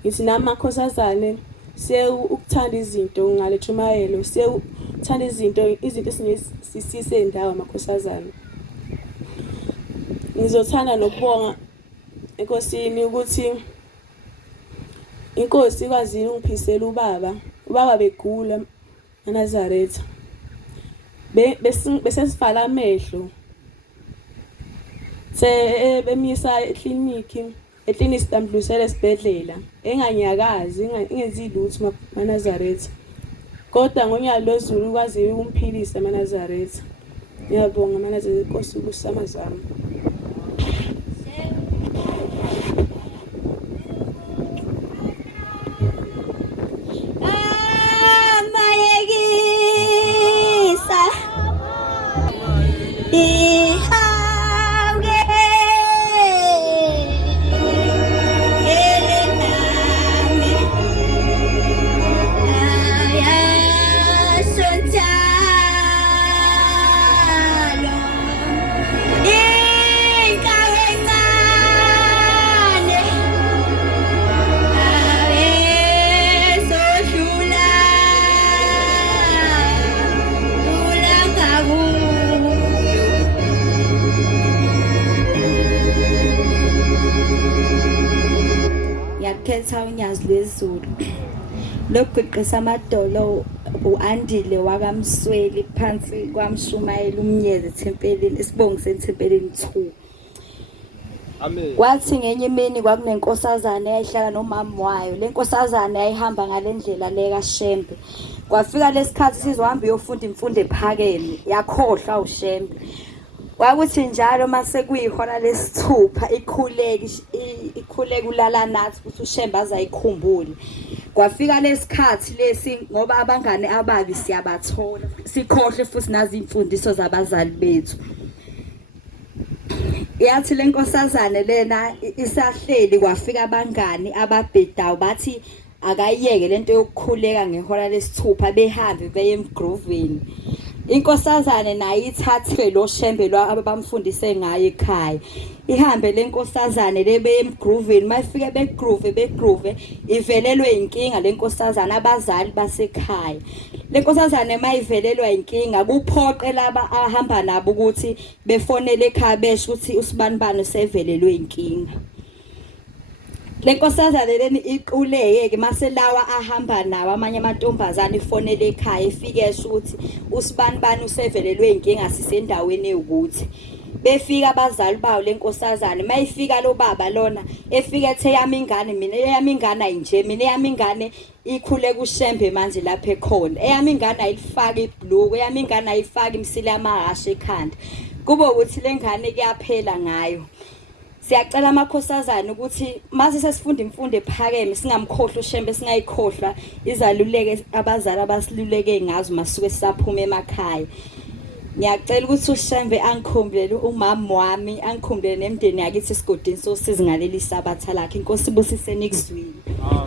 ithi namakhosazane siye ukuthanda izinto ngalechumayelo siye ukuthanda izinto sisise ndawo amakhosazane ngizothanda nokubonga enkosini ukuthi inkosi ikwazile ungiphisela ubaba begula eNazaretha besesivala amehlo bemisa ekliniki sitambudlusele esibhedlela enganyakazi ingenzi lutho eNazaretha kodwa ngonyaka lozulu kwazile ukumphilisa eNazaretha ngiyabonga eNazaretha inkosi ukusamazama Khetha unyazi lwezulu lokugqisa amadolo uandile wakamsweli phansi kwamshumayela umnyezi ethempelini isibongo sethempelini 2 Amen. Kwathi ngenye imini kwakunenkosazana eyayihlala nomama wayo lenkosazana yayihamba ngalendlela leka Shembe kwafika lesikhathi sizohamba uyofunda imfundo ephakeme yakhohlwa uShembe kwakuthi njalo mase kuyihora lesithupha ikhuleka ulala nathi ukuthi uShembe azayikhumbule kwafika lesikhathi lesi ngoba abangane ababi siyabathola sikhohle futhi nazi imfundiso zabazali bethu yathi lenkosazane lena isahleli kwafika abangane ababhedayo bathi akayiyeke lento yokukhuleka ngehora lesithupha behambe beye emgroveni inkosazane nayo ithathe lo Shembe lo abamfundise ngaye ekhaya ihambe lenkosazane lebe emgroveni mayifike begrove ivelelwe inkinga lenkosazane abazali basekhaya lenkosazane mayivelelwa inkinga kuphoqe laba ahamba nabo ukuthi befonele ekhaya besho ukuthi usibanibani sevelelwe inkinga lenkosazane leni iquleke mase lawa ahamba nawo amanye amantombazane ifonele ekhaya ifike esho ukuthi usibanibani usevelelwe inkinga sisendaweni ewukuthi befika abazali bawo lenkosazane mayifika lo baba lona efike ethe yami ingane mina eyami ingane ayinje mina eyami ingane ikhule kuShembe manje lapha ekhona eyami ingane ayifaka ibhluku eyami ingane ayifaka imsile yamahashe ekhanda kube ukuthi lengane kuyaphela ngayo siyacela amakhosazana ukuthi mase sesifunda imfundo ephakeme singamkhohlwa uShembe singayikhohlwa izaluleke abazali abasiluleke ngazo masuke sisaphuma emakhaya ngiyacela ukuthi uShembe angikhumbulele umama wami angikhumbulele nemndeni yakithi esigodini sosiza ngaleli sabatha lakhe inkosi ibusise nikuzwini Oh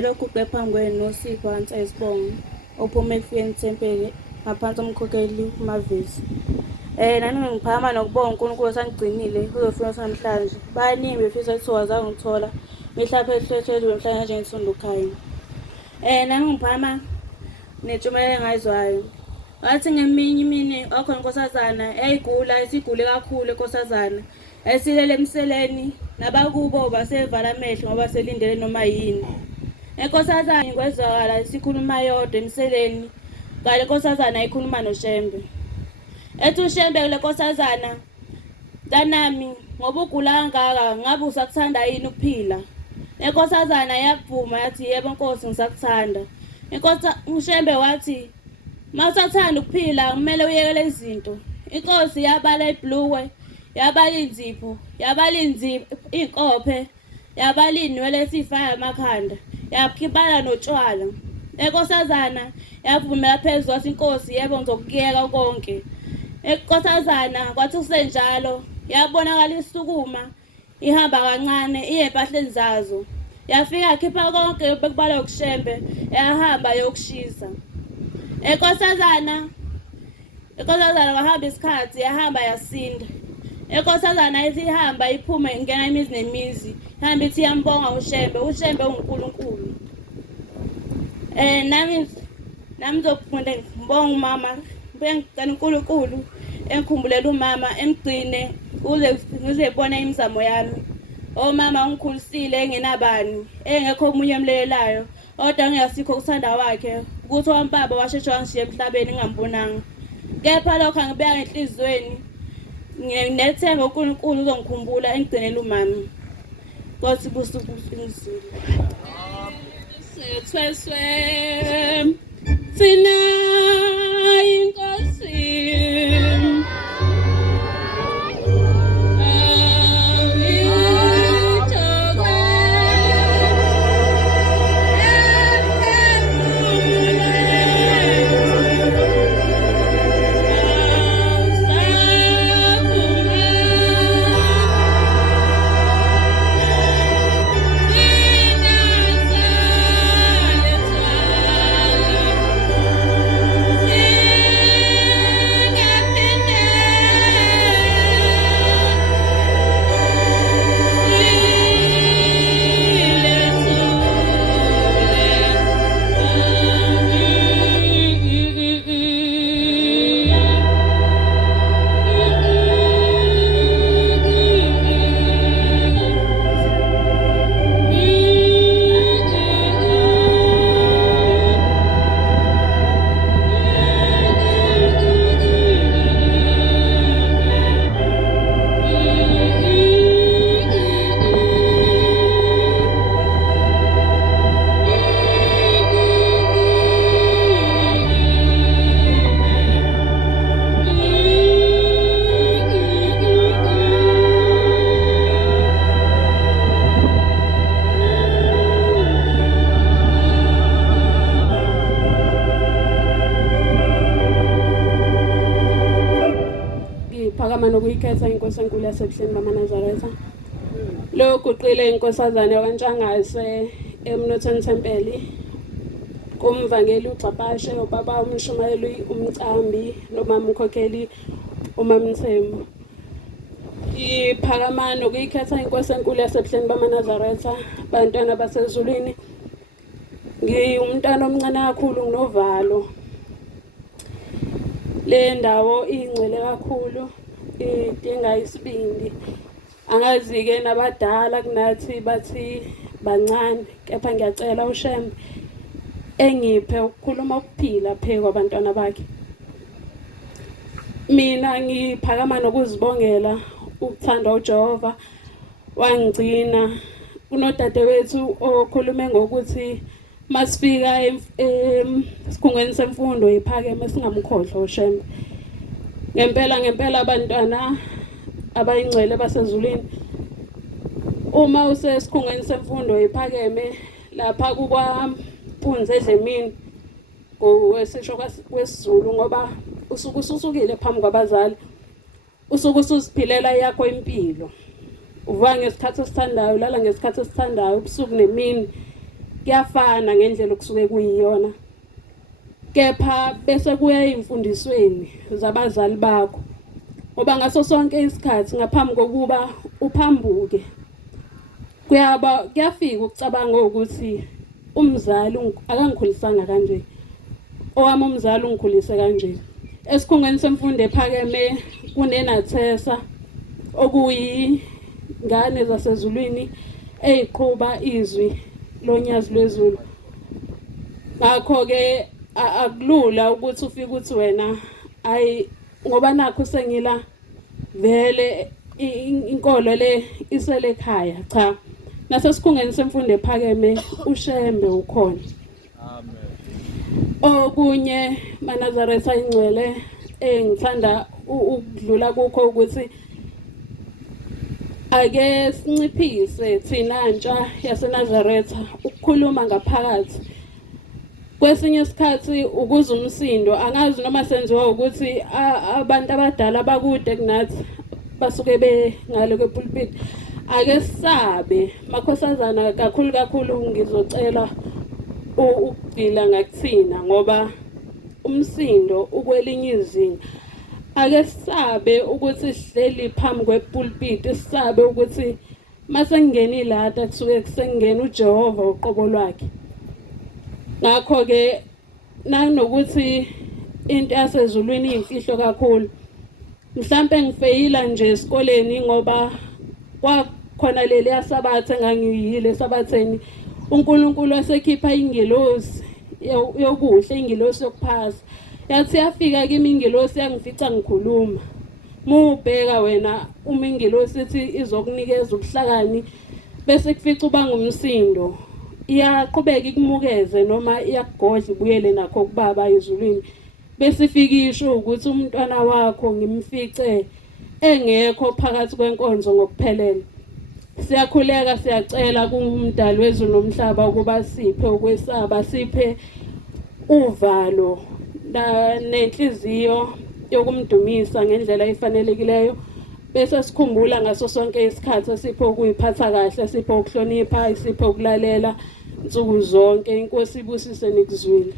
lokhu phambi kwenu noSipho Nsayisibongo ophuma ekufeni Thempeli ngaphansi komkhokheli uMavisi. Nami ngiphakama nokubonga uNkulunkulu sangigcinile kuzofika namhlanje. Baningi befisa ukuthi wazange ngithola ngihlaphe ehlethezwe mhlanje nje ngisonto khaya. Nami ngiphakama nentshumayelo engayizwayo. Wathi ngeminye imini okhona inkosazana eyigula isigule kakhulu inkosazana. Esilele emseleni nabakubo basevala amehlo ngoba selindele noma yini. Inkosazana ingwezwakala isikhuluma yodwa emseleni. Ngale nkosazana ikhuluma noShembe. Ethi uShembe kule nkosazana, "Ntanami, ngoba ugula kangaka ngabe usakuthanda yini ukuphila?" Inkosazana yavuma yathi, "Yebo Nkosi, ngisakuthanda." uShembe wathi, "Mawusathanda ukuphila kumele uyekele izinto." Inkosi yabala ibhluwe, yabala inzipho, yabala inkophe, yabala inwele esifaya emakhanda, yakhiphala notshwala. Inkosazana yavumela phezulu wathi, "Inkosi, yebo ngizokuyeka konke." Inkosazana kwathi kusenjalo yabonakala isukuma ihamba kancane iye empahleni zazo. Yafika yakhipha konke bekubala ukuShembe yahamba yokushisa. Inkosazana kwahamba isikhathi yahamba yasinda. Inkosazana ithi ihamba iphume ingena imizi nemizi, ihamba ithi iyambonga uShembe, uShembe unguNkulunkulu. Nami ngizofunda ngibonga umama, ngicela uNkulunkulu engikhumbulele umama emgcine kuze ngizebona imizamo yami. Mama ungikhulisile engenabani, engekho omunye emlelelayo, kodwa ngiyasikho ukuthanda wakhe ukuthi wampaba washeshe wangishiya emhlabeni ngingambonanga. Kepha lokho angibeka enhlizweni, nginethemba uNkulunkulu uzongikhumbula engigcinele umama. Nkosi busuku ingizile. Sethweswe thina inkosi. Nokuyikhetha inkosi enkulu yasebuhleni bamaNazaretha. Lo guqile inkosazana yakwaNtshangase eMnotheni Thempeli. Kumvangeli uXapashe, ubaba umshumayeli uMcambi, nomama umkhokheli uMamthembu. Iphakama nokuyikhetha inkosi enkulu yasebuhleni bamaNazaretha, bantwana basezulwini. Ngiyumntwana omncane kakhulu nginovalo. Le ndawo ingcwele kakhulu. Idinga isibindi. Angazi-ke nabadala kunathi bathi bancane, kepha ngiyacela uShembe engiphe ukukhuluma ukuphila phezu kwabantwana bakhe. Mina ngiphakama nokuzibongela ukuthanda uJehova wangigcina. Kunodadewethu okhulume ngokuthi masifika esikhungweni semfundo ephakeme singamkhohlwa uShembe. Ngempela abantwana abayingcwele basezulwini, uma usesikhungweni semfundo ephakeme lapha kukwaMpunzi eDlemini ngokwesisho kwesiZulu, ngoba usuke ususukile phambi kwabazali, usuke usuziphilela yakho impilo. Uvuka ngesikhathi esithandayo, ulala ngesikhathi esithandayo, ubusuku nemini. kuyafana ngendlela okusuke kuyiyona. Kepha bese kuya imfundisweni zabazali bakho. Ngoba ngaso sonke isikhathi ngaphambi kokuba uphambuke kuyafika ukucabanga ukuthi umzali akangikhulisanga kanje. Owami umzali ungikhulise kanje. Esikhungweni semfundo ephakeme kunenathesa okuyingane zasezulwini eyiqhuba izwi lonyazi lwezulu. Ngakho ke akulula ukuthi ufike uthi wena ngoba nakho sengila vele inkolo le isele ekhaya. Cha, nasesikhungweni semfundo ephakeme ushembe ukhona. Okunye maNazaretha ingcwele engithanda ukudlula kukho ukuthi ake sinciphise thina ntsha yaseNazaretha ukukhuluma ngaphakathi. Kwesinye isikhathi ukuza umsindo angazi noma senziwa ukuthi abantu abadala bakude kunathi basuke bengale kwepulpit. Ake sisabe makhosazana kakhulu ngizocela ukugcila ngakuthina ngoba umsindo ukwelinye izinga. Ake sisabe ukuthi sihleli phambi kwepulpit, sisabe ukuthi masengena ilata kusuke kusengena uJehova uqobo lwakhe. Ngakho ke nanokuthi into yasezulwini imfihlo kakhulu. Mhlambe ngifeyila nje esikoleni ngoba kwakhona leli yasabathe engangiyile esabatheni uNkulunkulu wasekhipha ingelosi yokuhle, ingelosi yokuphasa. Yathi yafika kimi ingelosi yangifica ngikhuluma. Mubheka wena uma ingelosi ethi izokunikeza ubuhlakani bese kufica uba ngumsindo. Iyaqhubeka ikumukeze noma iyakugodla ibuyele nakho kubaba ezulwini. Bese ifikisho ukuthi umntwana wakho ngimfice engekho phakathi kwenkonzo ngokuphelele. Siyakhuleka siyacela kumdali wezulu nomhlaba ukuba siphe ukwesaba, siphe uvalo nenhliziyo yokumdumisa ngendlela efanelekileyo. Bese sikhumbula ngaso sonke isikhathi siphe ukuyiphatha kahle, siphe ukuhlonipha, siphe ukulalela nsuku zonke. Inkosi ibusise nikuzwile.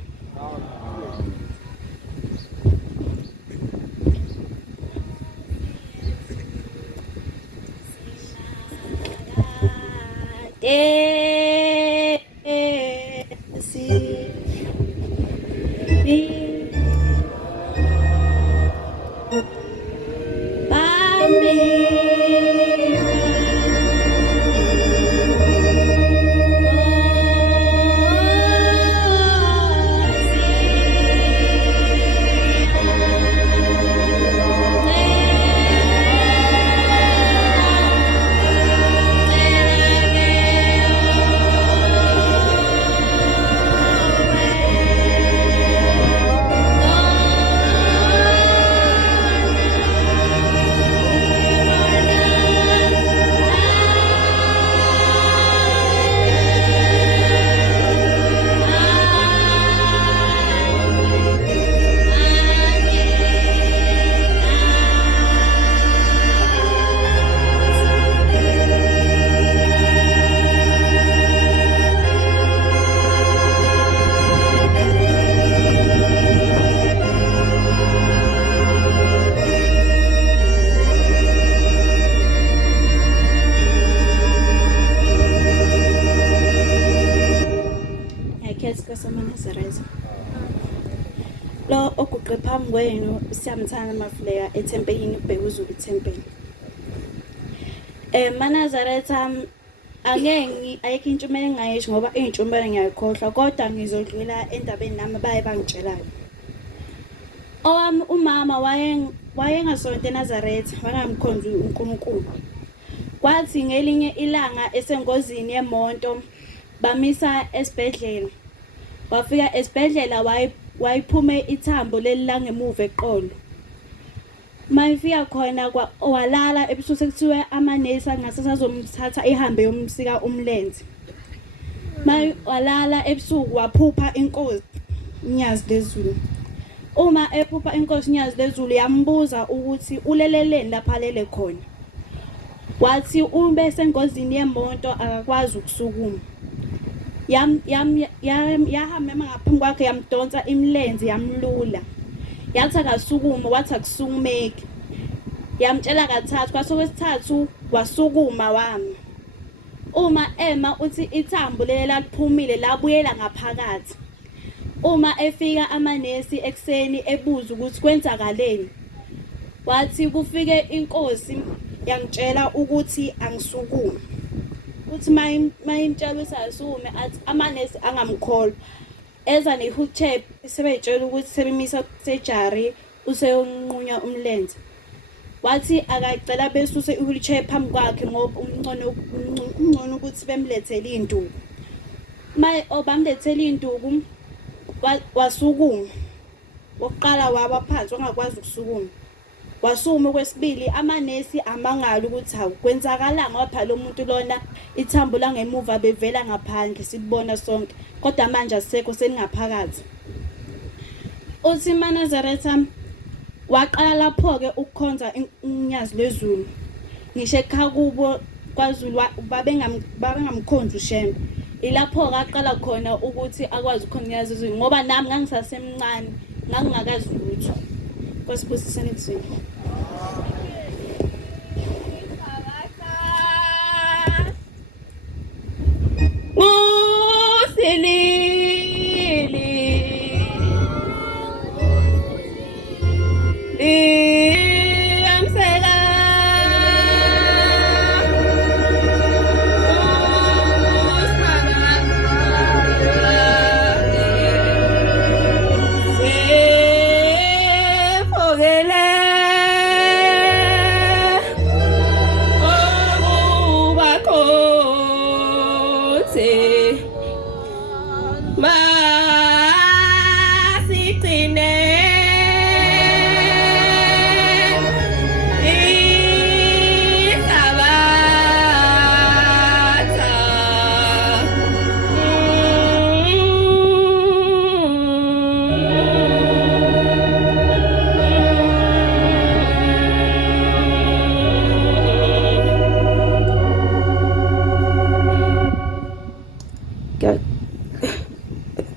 Lo oguqe phambi kwenu siyamthanda Mafuleka ethempelini ubheka uZulu ethempelini. MaNazaretha ayikho intshumayelo engayisho ngoba intshumayelo ngiyayikhohlwa kodwa ngizodlula endabeni nami baye bangitshelayo. Owami umama wayengasonto eNazaretha, wangamkhonza uNkulunkulu. Kwathi ngelinye ilanga esengozini yemonto bamisa esibhedlela. Wafika esibhedlela wayiphume ithambo lelilangemuva eqolo. Mayifika khona walala ebusuku sekuthiwe amanesi angasasazomthatha ihambe yomsika umlenze. Walala ebusuku waphupha inkosi Nyazi lezulu. Uma ephupha inkosi Nyazi lezulu yambuza ukuthi uleleleni lapha lele khona. Wathi ube sengozini yemonto akakwazi ukusukuma. yahamba ngaphambi kwakhe yamdonsa imlenze yamlula yathi akasukuma wathi akusukumeki yamtshela kathathu kwasokwesithathu wasukuma wami uma ema uthi ithambo leli laliphumile labuyela ngaphakathi uma efika amanesi ekseni ebuza ukuthi kwenzakaleni wathi kufike inkosi yangitshela ukuthi angisukume uthi mayimtshela usasukume athi amanesi angamkholwa eza ne-wheelchair sebeyitshela ukuthi sebemisa surgery useyonqunya umlenze wathi akacela besuse i-wheelchair phambi kwakhe ngoba ungcono ukuthi bemlethele induku bamlethele induku wasukuma wokuqala waba phansi wangakwazi ukusukuma wasuma okwesibili amanesi amangala ukuthi hawu kwenzakalanga ngapha lo muntu lona ithambo langemuva bevela ngaphandle sibona sonke kodwa manje asekho seningaphakathi uthi Nazaretha waqala lapho ke ukukhonza unyazi lezulu ngisho ekhaya kubo kwaZulu babengamkhonza uShembe ilapho ngaqala khona ukuthi akwazi ukukhonza unyazi lezulu ngoba nami ngangisasemncane ngangingakazi lutho kwasibusisana ekuzweni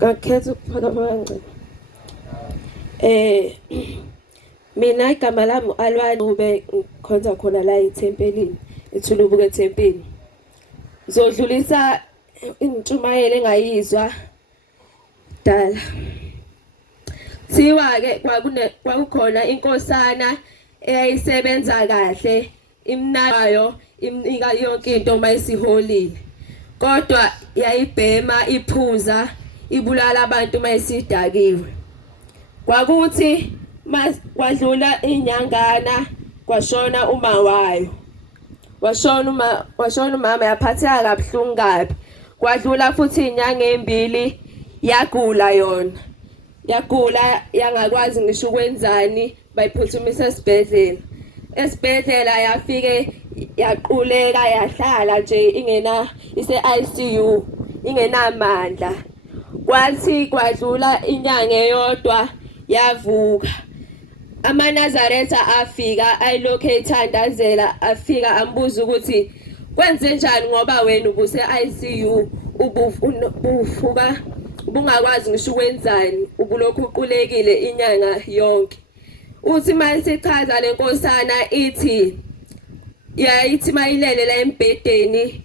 ngakhetha ukuphakama kancane mina igama lami Alwani ube ngikhonza khona la ethempelini eThulubuke ethempelini zodlulisa intshumayelo engayizwa dala siwa ke kwakukhona inkosana eyayisebenza kahle imnayo imnika yonke into mayisiholile kodwa yayibhema iphuza ibulala abantu mayisidakiwe kwakuthi kwadlula inyangana kwashona uma wayo washona umama yaphatheka kabuhlungu kabi kwadlula futhi inyanga embili yagula yona yagula yangakwazi ngisho ukwenzani bayiphuthumisa esibhedlela yafike yaquleka yahlala nje ingena ise-ICU ingenamandla kwathi kwadlula inyanga eyodwa yavuka amaNazaretha afika ayilokhu ethandazela afika ambuza ukuthi kwenze njani ngoba wena ubuse-ICU ubufuka ubungakwazi ngisho ukwenzani ubulokhu uqulekile inyanga yonke uthi mayisichaza lenkosana ithi yayithi mayilele la embhedeni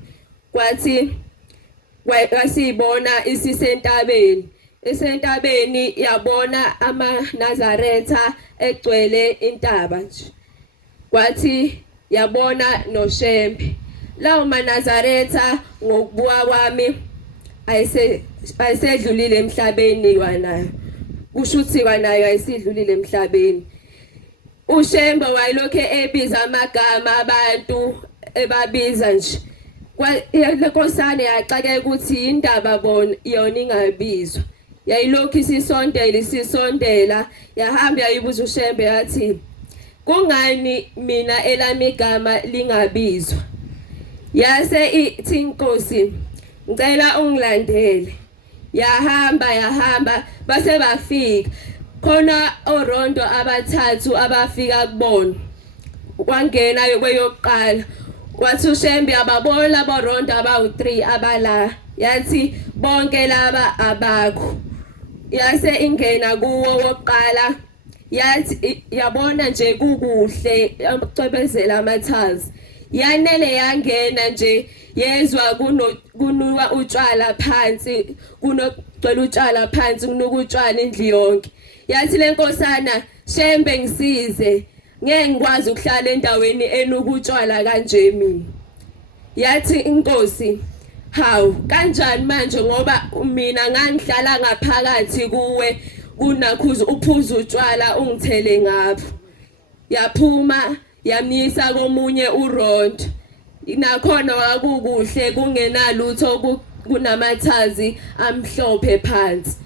kwathi wasibona isentabeni yabona amaNazaretha egcwele intaba nje kwathi yabona noShembe lawo maNazaretha ngokubuka kwami ayisedlulile emhlabeni kwanayo kusho ukuthi kwanayo ayisidlulile emhlabeni uShembe wayilokho ebiza amagama abantu ebabiza nje lenkosana yaxakeka ukuthi indaba bona yona ingabizwa yayilokhu isisondela yahamba yayibuza uShembe yathi kungani mina elami igama lingabizwa yase ithi inkosi ngicela ungilandele yahamba base bafika khona orondo abathathu abafika kubona kwangena kweyokuqala wathi uShembe ababona borondo abawu3 abala yathi bonke laba abakho. Yase ingena kuwo wokuqala yathi yabona nje kukuhle yacwebezela amathazi. Yanele yangena nje yezwa kunuka utshwala phansi kunogcwele utshwala phansi kunuka utshwala indlu yonke. Yathi lenkosana shembe ngisize ngeke ngikwazi ukuhlala endaweni enuka utshwala kanje mina. Yathi inkosi hawu kanjani manje ngoba mina ngangihlala ngaphakathi kuwe kunakhuza uphuza utshwala ungithele ngapho. Yaphuma yamisa komunye uRondo nakhona wakukuhle kungenalutho kunamathazi amhlophe phansi.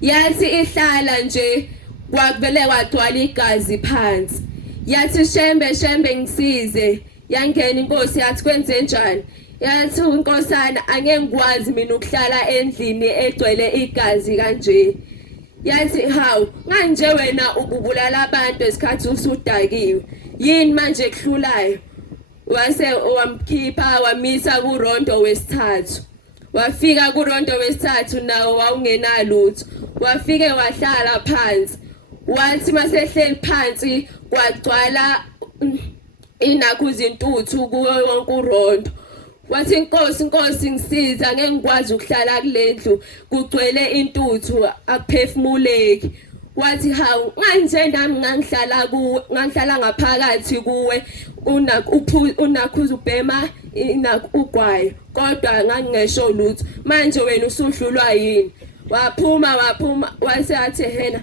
Yathi ihlala nje kwakuvele kwagcwala igazi phansi. Yathi shembe ngisize yangena inkosi yathi kwenze njani. Yathi unkosana angeke ngikwazi mina ukuhlala endlini egcwele igazi kanje. Yathi hawu manje wena ububulala abantu esikhathi usudakiwe yini manje kuhlulayo. Wase wamkhipha wamisa kuRondo wesithathu. Wafika kuRondo wesithathu nawo wawungenalutho. Wafike wahlala phansi. Wathi masehleli phansi kwagcwala inakhuza intuthu kuwo wonke uRondo. Wathi inkosi ngisiza ngeke ngikwazi ukuhlala kulendlu kugcwele intuthu akuphefumuleki. Wathi hawu manje nami ngangihlala ngaphakathi kuwe unakhuza ubhema ugwayo kodwa ngangingesho lutho manje wena usuhlulwa yini. Waphuma wase athi hena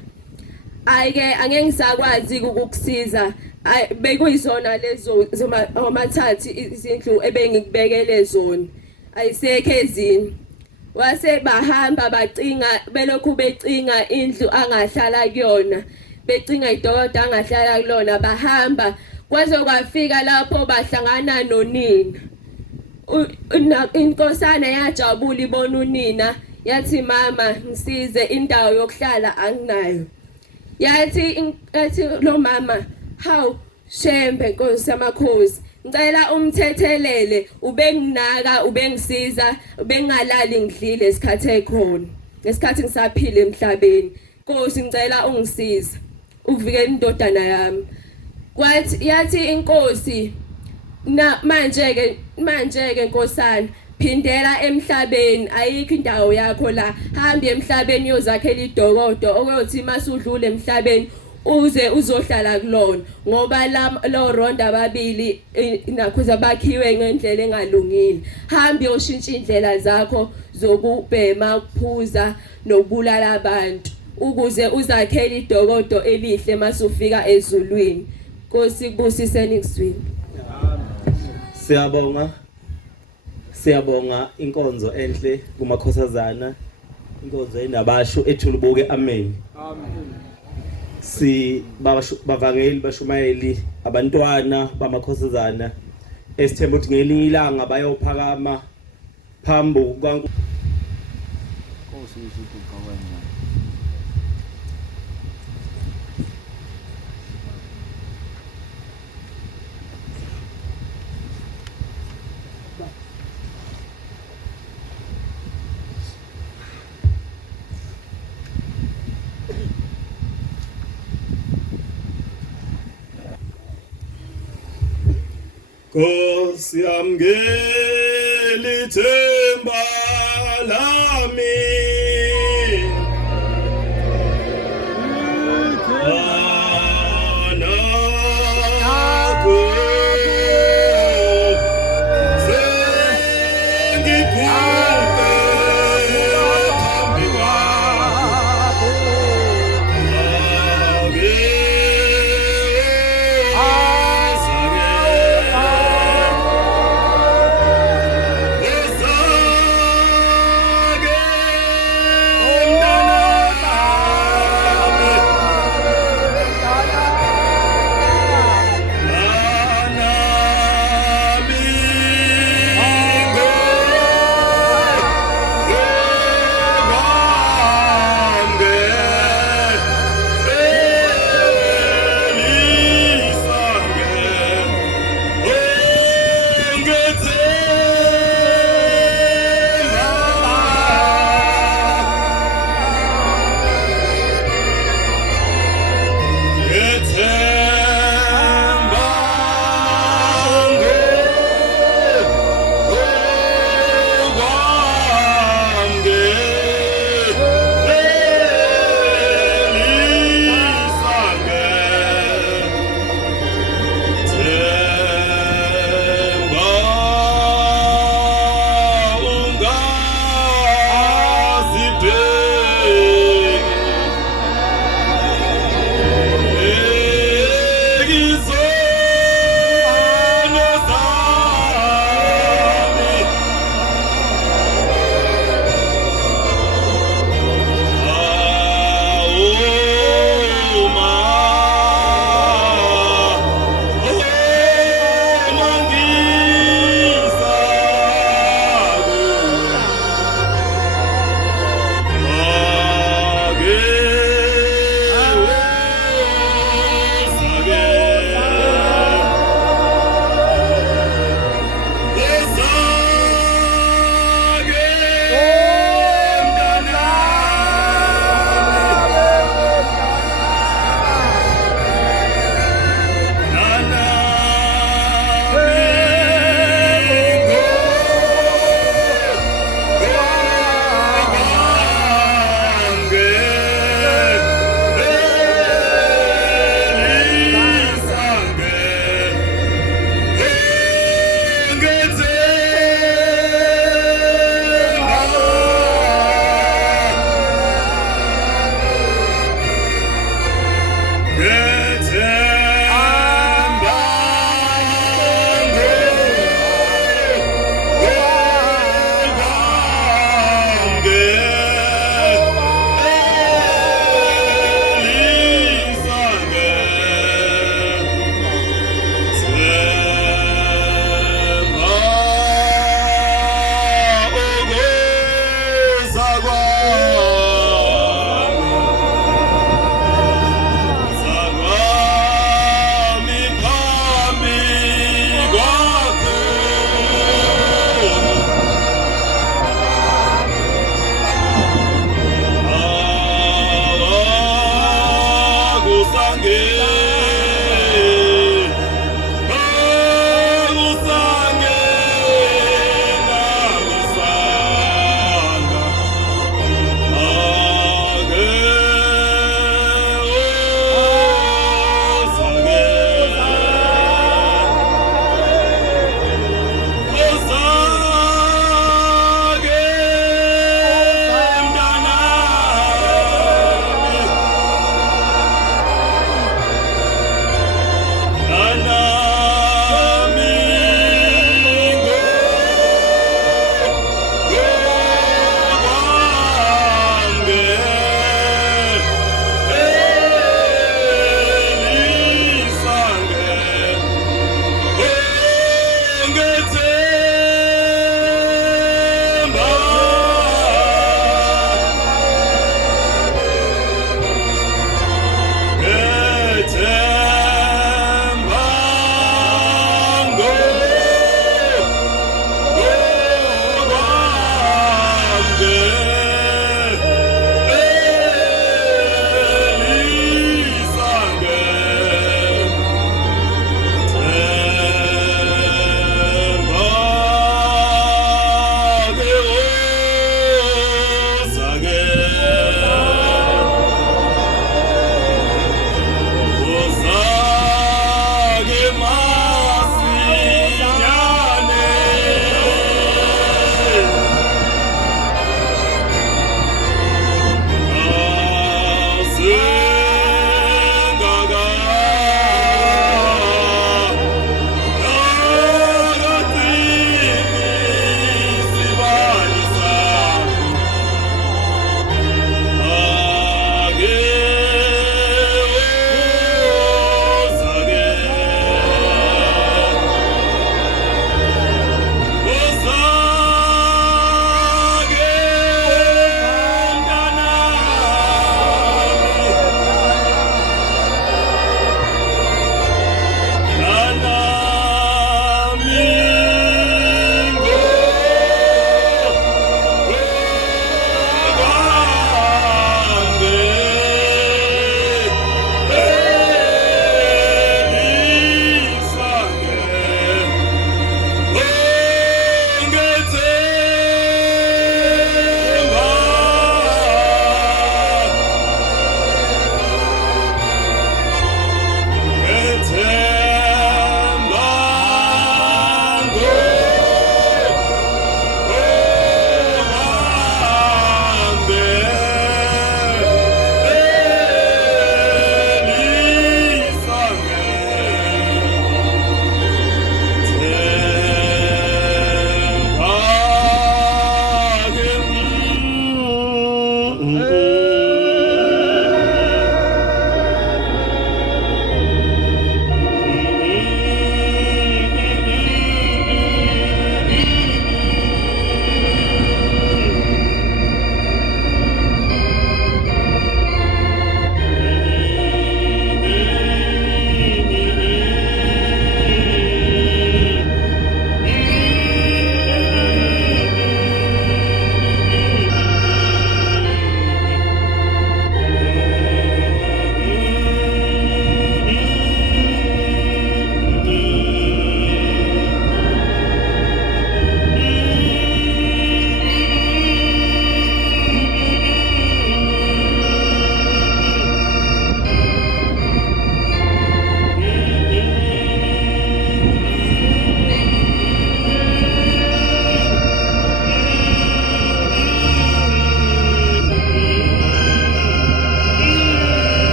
ayike angeke ngisakwazi ukukusiza bekuyizona lezo zomathathi izindlu ebengikubekele zona ayisekho ezini. Wase bahamba bacinga belokhu becinga indlu angahlala kuyona becinga idokota angahlala kulona bahamba kwaze kwafika lapho bahlangana nonina. Inkosana yajabula ibona unina yathi mama ngisize indawo yokuhlala anginayo. Yathi lo mama hawu shembe nkosi yamakhosi ngicela umthethelele ubenginaka ubengisiza ubengalali ngidlile isikhathi ekhona ngesikhathi ngisaphila emhlabeni. Nkosi ngicela ungisize uvikele indodana yami. Kwathi yathi inkosi manje ke nkosana phindela emhlabeni ayikho indawo yakho la. Hamba emhlabeni uyozakhela idokodo okuyothi masudlule emhlabeni uze uzohlala kulona ngoba lo Rondo ababili nakhuza bakhiwe ngendlela engalungile. Hamba uyoshintsha indlela zakho zokubhema ukuphuza nokubulala abantu ukuze uzakhele idokodo elihle masufika ezulwini. Nkosi kubusiseni kuswini. Siyabonga inkonzo enhle kumakhosazana inkonzo enabasho ethulubuke amen. Si bavangeli bashumayeli abantwana bamakhosazana esithemba ukuthi ngelinye ilanga bayophakama phambi kwaNkulunkulu. Nkosi yamngeli themba lami